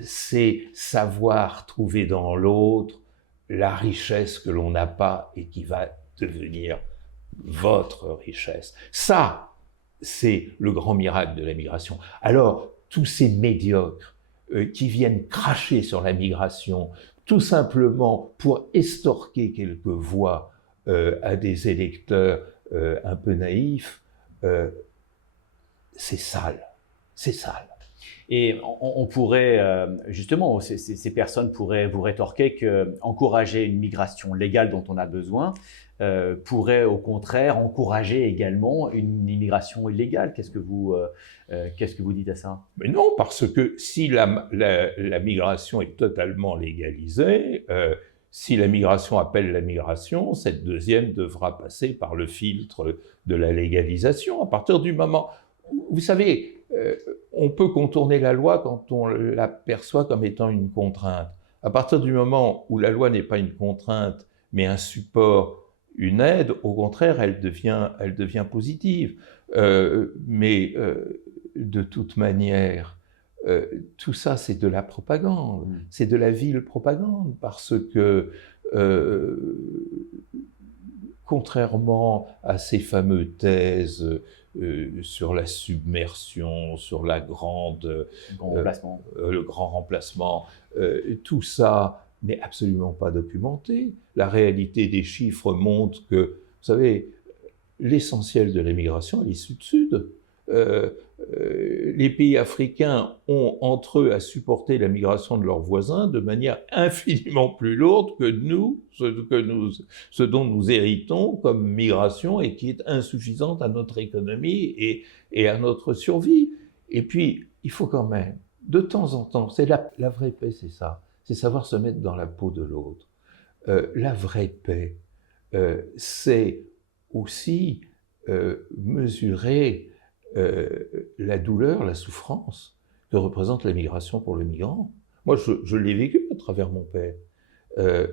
C'est savoir trouver dans l'autre la richesse que l'on n'a pas et qui va devenir votre richesse. Ça, c'est le grand miracle de la migration. Alors, tous ces médiocres qui viennent cracher sur la migration, tout simplement pour estorquer quelques voix à des électeurs un peu naïfs, c'est sale, c'est sale. Et on pourrait, justement, ces personnes pourraient vous rétorquer qu'encourager une migration légale dont on a besoin pourrait au contraire encourager également une immigration illégale. Qu'est-ce que vous dites à ça? Mais non, parce que si la migration est totalement légalisée, si la migration appelle la migration, cette deuxième devra passer par le filtre de la légalisation. À partir du moment, vous savez, on peut contourner la loi quand on la perçoit comme étant une contrainte. À partir du moment où la loi n'est pas une contrainte, mais un support, une aide, au contraire, elle devient positive. Mais de toute manière, tout ça, c'est de la propagande, c'est de la vile propagande, parce que, contrairement à ces fameuses thèses sur la submersion, sur le grand remplacement, tout ça n'est absolument pas documenté. La réalité des chiffres montre que, vous savez, l'essentiel de l'immigration est l'issue de Sud. Les pays africains ont entre eux à supporter la migration de leurs voisins de manière infiniment plus lourde que nous, ce dont nous héritons comme migration et qui est insuffisante à notre économie et à notre survie. Et puis, il faut quand même de temps en temps, c'est la vraie paix, c'est ça, c'est savoir se mettre dans la peau de l'autre. La vraie paix, c'est aussi mesurer la douleur, la souffrance que représente la migration pour le migrant. Moi, je l'ai vécu à travers mon père.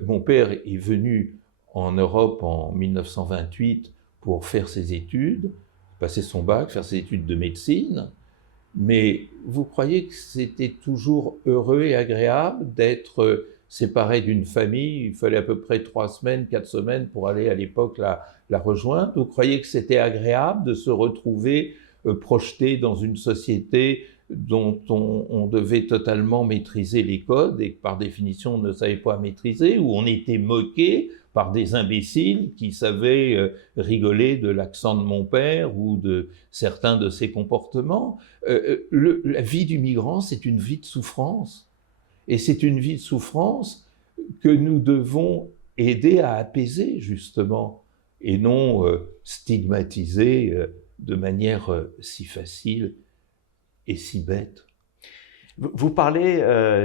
Mon père est venu en Europe en 1928 pour faire ses études, passer son bac, faire ses études de médecine. Mais vous croyez que c'était toujours heureux et agréable d'être séparé d'une famille? Il fallait à peu près 3 semaines, 4 semaines pour aller à l'époque la rejoindre. Vous croyez que c'était agréable de se retrouver projeté dans une société dont on devait totalement maîtriser les codes et que par définition on ne savait pas maîtriser, où on était moqué par des imbéciles qui savaient rigoler de l'accent de mon père ou de certains de ses comportements? La vie du migrant, c'est une vie de souffrance. Et c'est une vie de souffrance que nous devons aider à apaiser, justement, et non stigmatiser de manière si facile et si bête. Vous parlez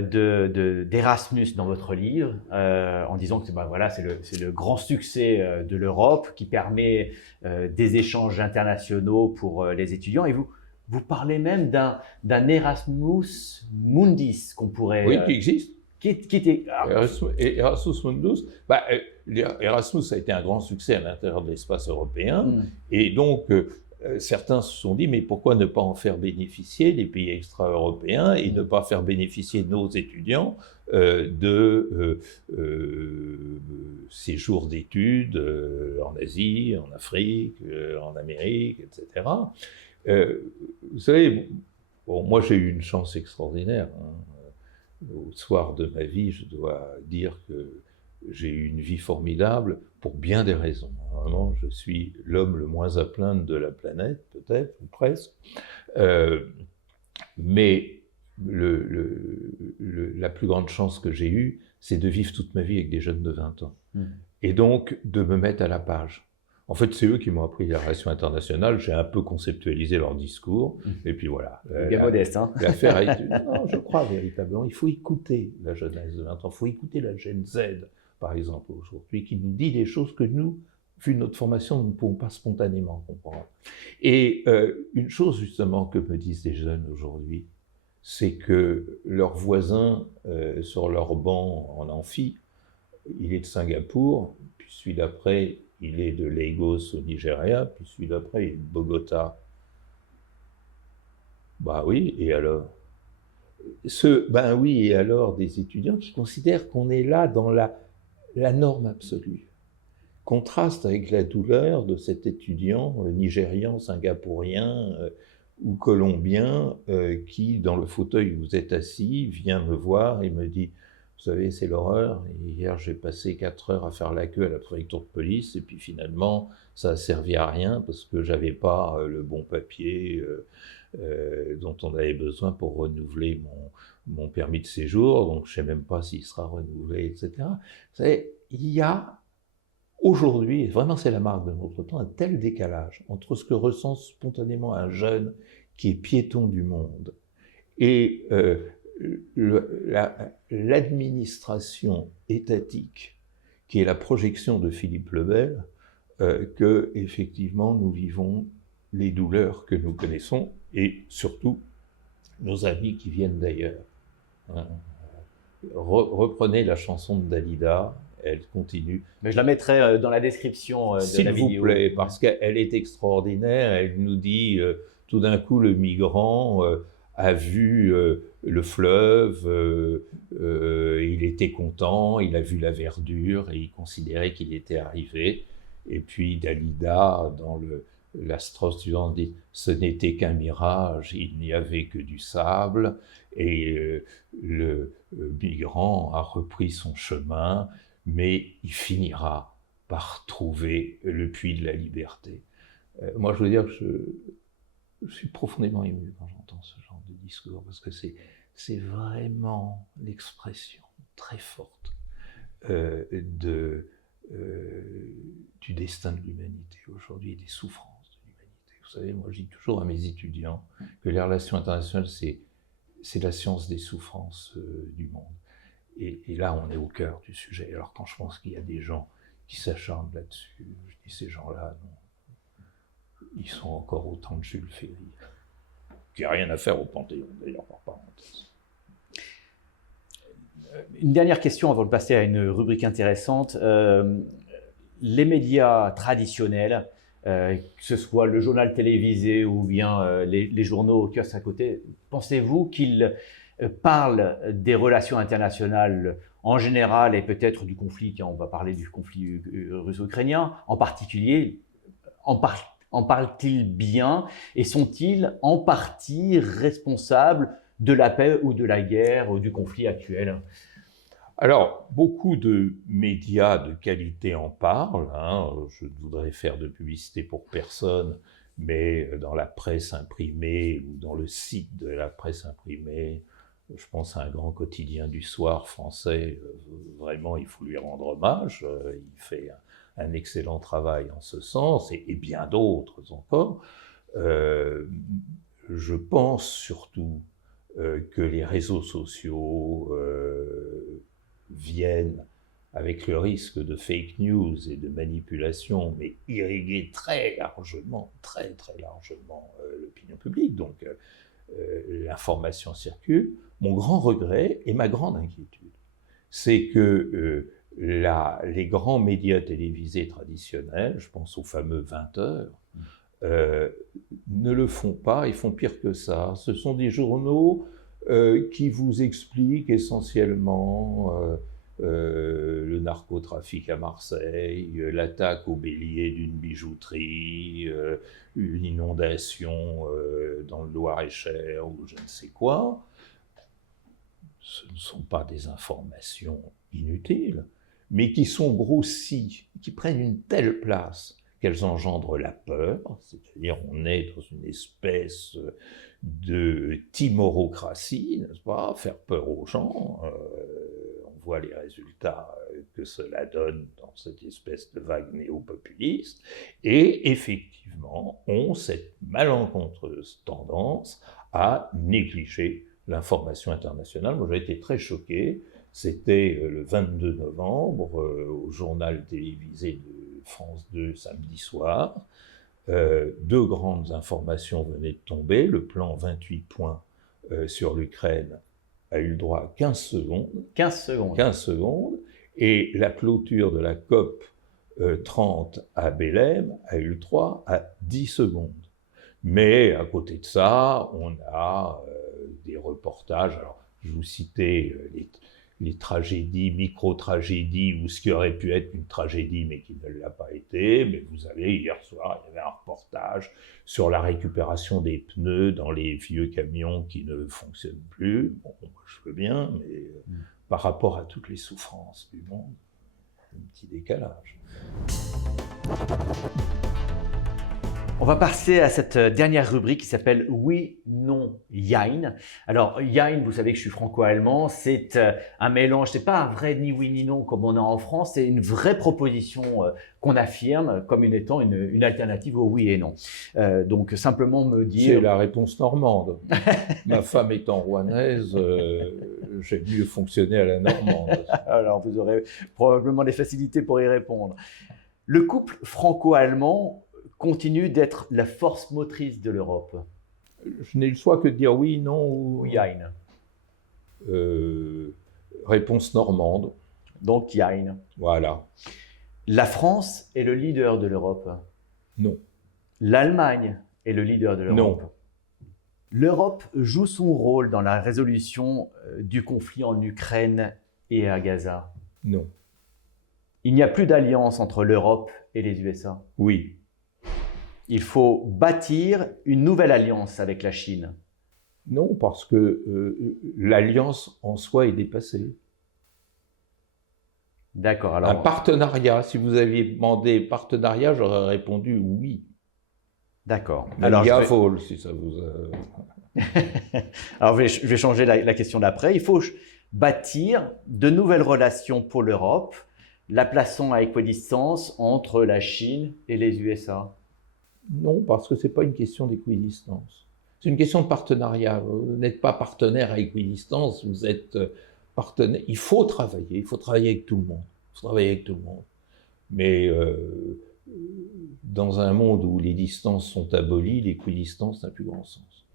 d'Erasmus dans votre livre, en disant que voilà, c'est le grand succès de l'Europe qui permet des échanges internationaux pour les étudiants. Et vous parlez même d'un Erasmus Mundus qu'on pourrait… Oui, qui existe. Qui était… Erasmus Mundus, Erasmus a été un grand succès à l'intérieur de l'espace européen. Et donc, certains se sont dit, mais pourquoi ne pas en faire bénéficier les pays extra-européens et ne pas faire bénéficier nos étudiants de séjours d'études en Asie, en Afrique, en Amérique, etc. Vous savez, bon, moi j'ai eu une chance extraordinaire. Au soir de ma vie, je dois dire que j'ai eu une vie formidable pour bien des raisons. Vraiment, je suis l'homme le moins à plaindre de la planète, peut-être, ou presque. Mais la plus grande chance que j'ai eue, c'est de vivre toute ma vie avec des jeunes de 20 ans. Et donc, de me mettre à la page. En fait, c'est eux qui m'ont appris les relations internationales. J'ai un peu conceptualisé leur discours. Et puis voilà. Bien modeste, hein. L'affaire a été… Non, je crois véritablement. Il faut écouter la jeunesse de 20 ans. Il faut écouter la Gen Z, par exemple, aujourd'hui, qui nous dit des choses que nous, vu notre formation, nous ne pouvons pas spontanément comprendre. Et une chose, justement, que me disent les jeunes aujourd'hui, c'est que leur voisin, sur leur banc en amphi, il est de Singapour, puis celui d'après, il est de Lagos au Nigeria, puis celui d'après, il est de Bogota. Bah oui, et alors? Ben oui, et alors des étudiants qui considèrent qu'on est là dans la norme absolue. Contraste avec la douleur de cet étudiant nigérian, singapourien ou colombien qui, dans le fauteuil où vous êtes assis, vient me voir et me dit: vous savez, c'est l'horreur. Hier, j'ai passé 4 heures à faire la queue à la préfecture de police, et puis finalement, ça a servi à rien parce que j'avais pas le bon papier dont on avait besoin pour renouveler mon permis de séjour, donc je sais même pas s'il sera renouvelé, etc. Vous savez, il y a aujourd'hui, et vraiment c'est la marque de notre temps, un tel décalage entre ce que ressent spontanément un jeune qui est piéton du monde et l'administration étatique, qui est la projection de Philippe le Bel, que effectivement nous vivons les douleurs que nous connaissons, et surtout nos amis qui viennent d'ailleurs. Reprenez la chanson de Dalida, elle continue. Mais je la mettrai dans la description de la vidéo. S'il vous plaît, parce qu'elle est extraordinaire, elle nous dit tout d'un coup le migrant a vu le fleuve, il était content, il a vu la verdure et il considérait qu'il était arrivé. Et puis Dalida, dans la strophe suivante, dit « Ce n'était qu'un mirage, il n'y avait que du sable ». Et le migrant a repris son chemin, mais il finira par trouver le puits de la liberté. Moi, je veux dire que je suis profondément ému quand j'entends ce genre de discours, parce que c'est vraiment l'expression très forte du destin de l'humanité aujourd'hui et des souffrances de l'humanité. Vous savez, moi je dis toujours à mes étudiants que les relations internationales, c'est la science des souffrances du monde. Et là, on est au cœur du sujet. Alors quand je pense qu'il y a des gens qui s'acharnent là-dessus, je dis ces gens-là, non, ils sont encore au temps de Jules Ferry, qui n'a rien à faire au Panthéon, d'ailleurs, par parenthèse. Une dernière question avant de passer à une rubrique intéressante. Les médias traditionnels, que ce soit le journal télévisé ou bien les journaux au kiosque à côté, pensez-vous qu'ils parlent des relations internationales en général et peut-être du conflit, on va parler du conflit russo-ukrainien en particulier, en parlent-ils bien et sont-ils en partie responsables de la paix ou de la guerre ou du conflit actuel? Alors, beaucoup de médias de qualité en parlent. Je ne voudrais faire de publicité pour personne, mais dans la presse imprimée ou dans le site de la presse imprimée, je pense à un grand quotidien du soir français, vraiment il faut lui rendre hommage, il fait un excellent travail en ce sens, et bien d'autres encore. Je pense surtout que les réseaux sociaux viennent avec le risque de fake news et de manipulation, mais irriguer très largement l'opinion publique. Donc l'information circule. Mon grand regret et ma grande inquiétude, c'est que les grands médias télévisés traditionnels, je pense aux fameux 20 heures, ne le font pas, ils font pire que ça. Ce sont des journaux qui vous expliquent essentiellement le narcotrafic à Marseille, l'attaque au bélier d'une bijouterie, une inondation dans le Loir-et-Cher ou je ne sais quoi. Ce ne sont pas des informations inutiles, mais qui sont grossies, qui prennent une telle place qu'elles engendrent la peur, c'est-à-dire on est dans une espèce de timorocratie, n'est-ce pas, faire peur aux gens. On voit les résultats que cela donne dans cette espèce de vague néo-populiste, et effectivement ont cette malencontreuse tendance à négliger l'information internationale. Moi, j'ai été très choqué. C'était le 22 novembre, au journal télévisé de France 2, samedi soir. Deux grandes informations venaient de tomber. Le plan 28 points sur l'Ukraine a eu le droit à 15 secondes. 15 secondes. Et la clôture de la COP 30 à Belém a eu le droit à 10 secondes. Mais à côté de ça, on a des reportages. Alors, je vous citais les tragédies, micro-tragédies, ou ce qui aurait pu être une tragédie, mais qui ne l'a pas été. Mais vous avez, hier soir, il y avait un reportage sur la récupération des pneus dans les vieux camions qui ne fonctionnent plus. Bon, je veux bien, mais par rapport à toutes les souffrances du monde, un petit décalage. On va passer à cette dernière rubrique qui s'appelle Oui, non, Jein. Alors, Jein, vous savez que je suis franco-allemand, c'est un mélange, c'est pas un vrai ni oui ni non comme on a en France, c'est une vraie proposition qu'on affirme comme étant une alternative au oui et non. Donc, simplement me dire… C'est la réponse normande. Ma femme étant rouennaise, j'ai mieux fonctionné à la normande. Alors, vous aurez probablement des facilités pour y répondre. Le couple franco-allemand continue d'être la force motrice de l'Europe. Je n'ai le choix que de dire oui, non ou Jein. Réponse normande. Donc Jein. Voilà. La France est le leader de l'Europe. Non. L'Allemagne est le leader de l'Europe. Non. L'Europe joue son rôle dans la résolution du conflit en Ukraine et à Gaza. Non. Il n'y a plus d'alliance entre l'Europe et les USA. Oui. Il faut bâtir une nouvelle alliance avec la Chine. Non, parce que l'alliance en soi est dépassée. D'accord. Alors… Un partenariat, si vous aviez demandé partenariat, j'aurais répondu oui. D'accord. Alors, Fall, si ça vous Alors, je vais changer la question d'après. Il faut bâtir de nouvelles relations pour l'Europe, la plaçant à équidistance entre la Chine et les USA. Non, parce que ce n'est pas une question d'équidistance. C'est une question de partenariat. Vous n'êtes pas partenaire à équidistance, vous êtes partenaire. Il faut travailler avec tout le monde. Il faut travailler avec tout le monde. Mais dans un monde où les distances sont abolies, l'équidistance n'a plus grand sens.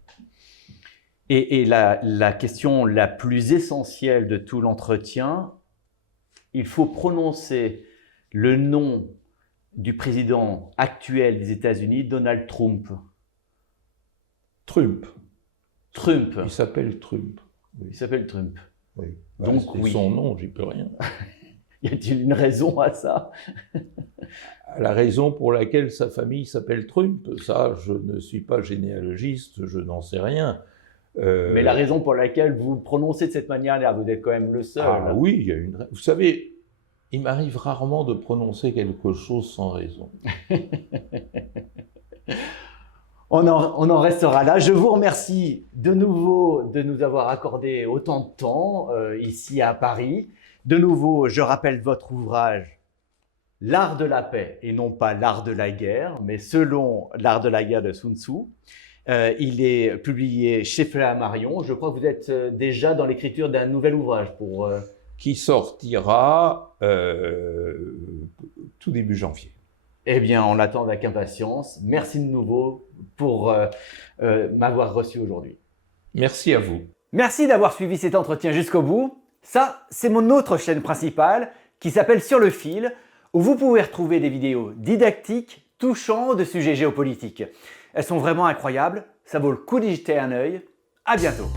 Et la question la plus essentielle de tout l'entretien, il faut prononcer le nom du président actuel des États-Unis, Donald Trump. Trump. Trump. Il s'appelle Trump. Oui. Il s'appelle Trump. Oui. Donc, c'est oui. son nom, j'y peux rien. Y a-t-il une raison à ça? La raison pour laquelle sa famille s'appelle Trump, ça, je ne suis pas généalogiste, je n'en sais rien. Mais la raison pour laquelle vous prononcez de cette manière-là, vous êtes quand même le seul. Ah oui, il y a une. Vous savez, il m'arrive rarement de prononcer quelque chose sans raison. On en restera là. Je vous remercie de nouveau de nous avoir accordé autant de temps ici à Paris. De nouveau, je rappelle votre ouvrage « L'art de la paix » et non pas « l'art de la guerre », mais selon l'art de la guerre de Sun Tzu. Il est publié chez Flammarion. Je crois que vous êtes déjà dans l'écriture d'un nouvel ouvrage pour… Qui sortira tout début janvier. Eh bien, on l'attend avec impatience. Merci de nouveau pour m'avoir reçu aujourd'hui. Merci à vous. Merci d'avoir suivi cet entretien jusqu'au bout. Ça, c'est mon autre chaîne principale qui s'appelle Sur le fil, où vous pouvez retrouver des vidéos didactiques touchant de sujets géopolitiques. Elles sont vraiment incroyables, ça vaut le coup d'y jeter un œil. À bientôt.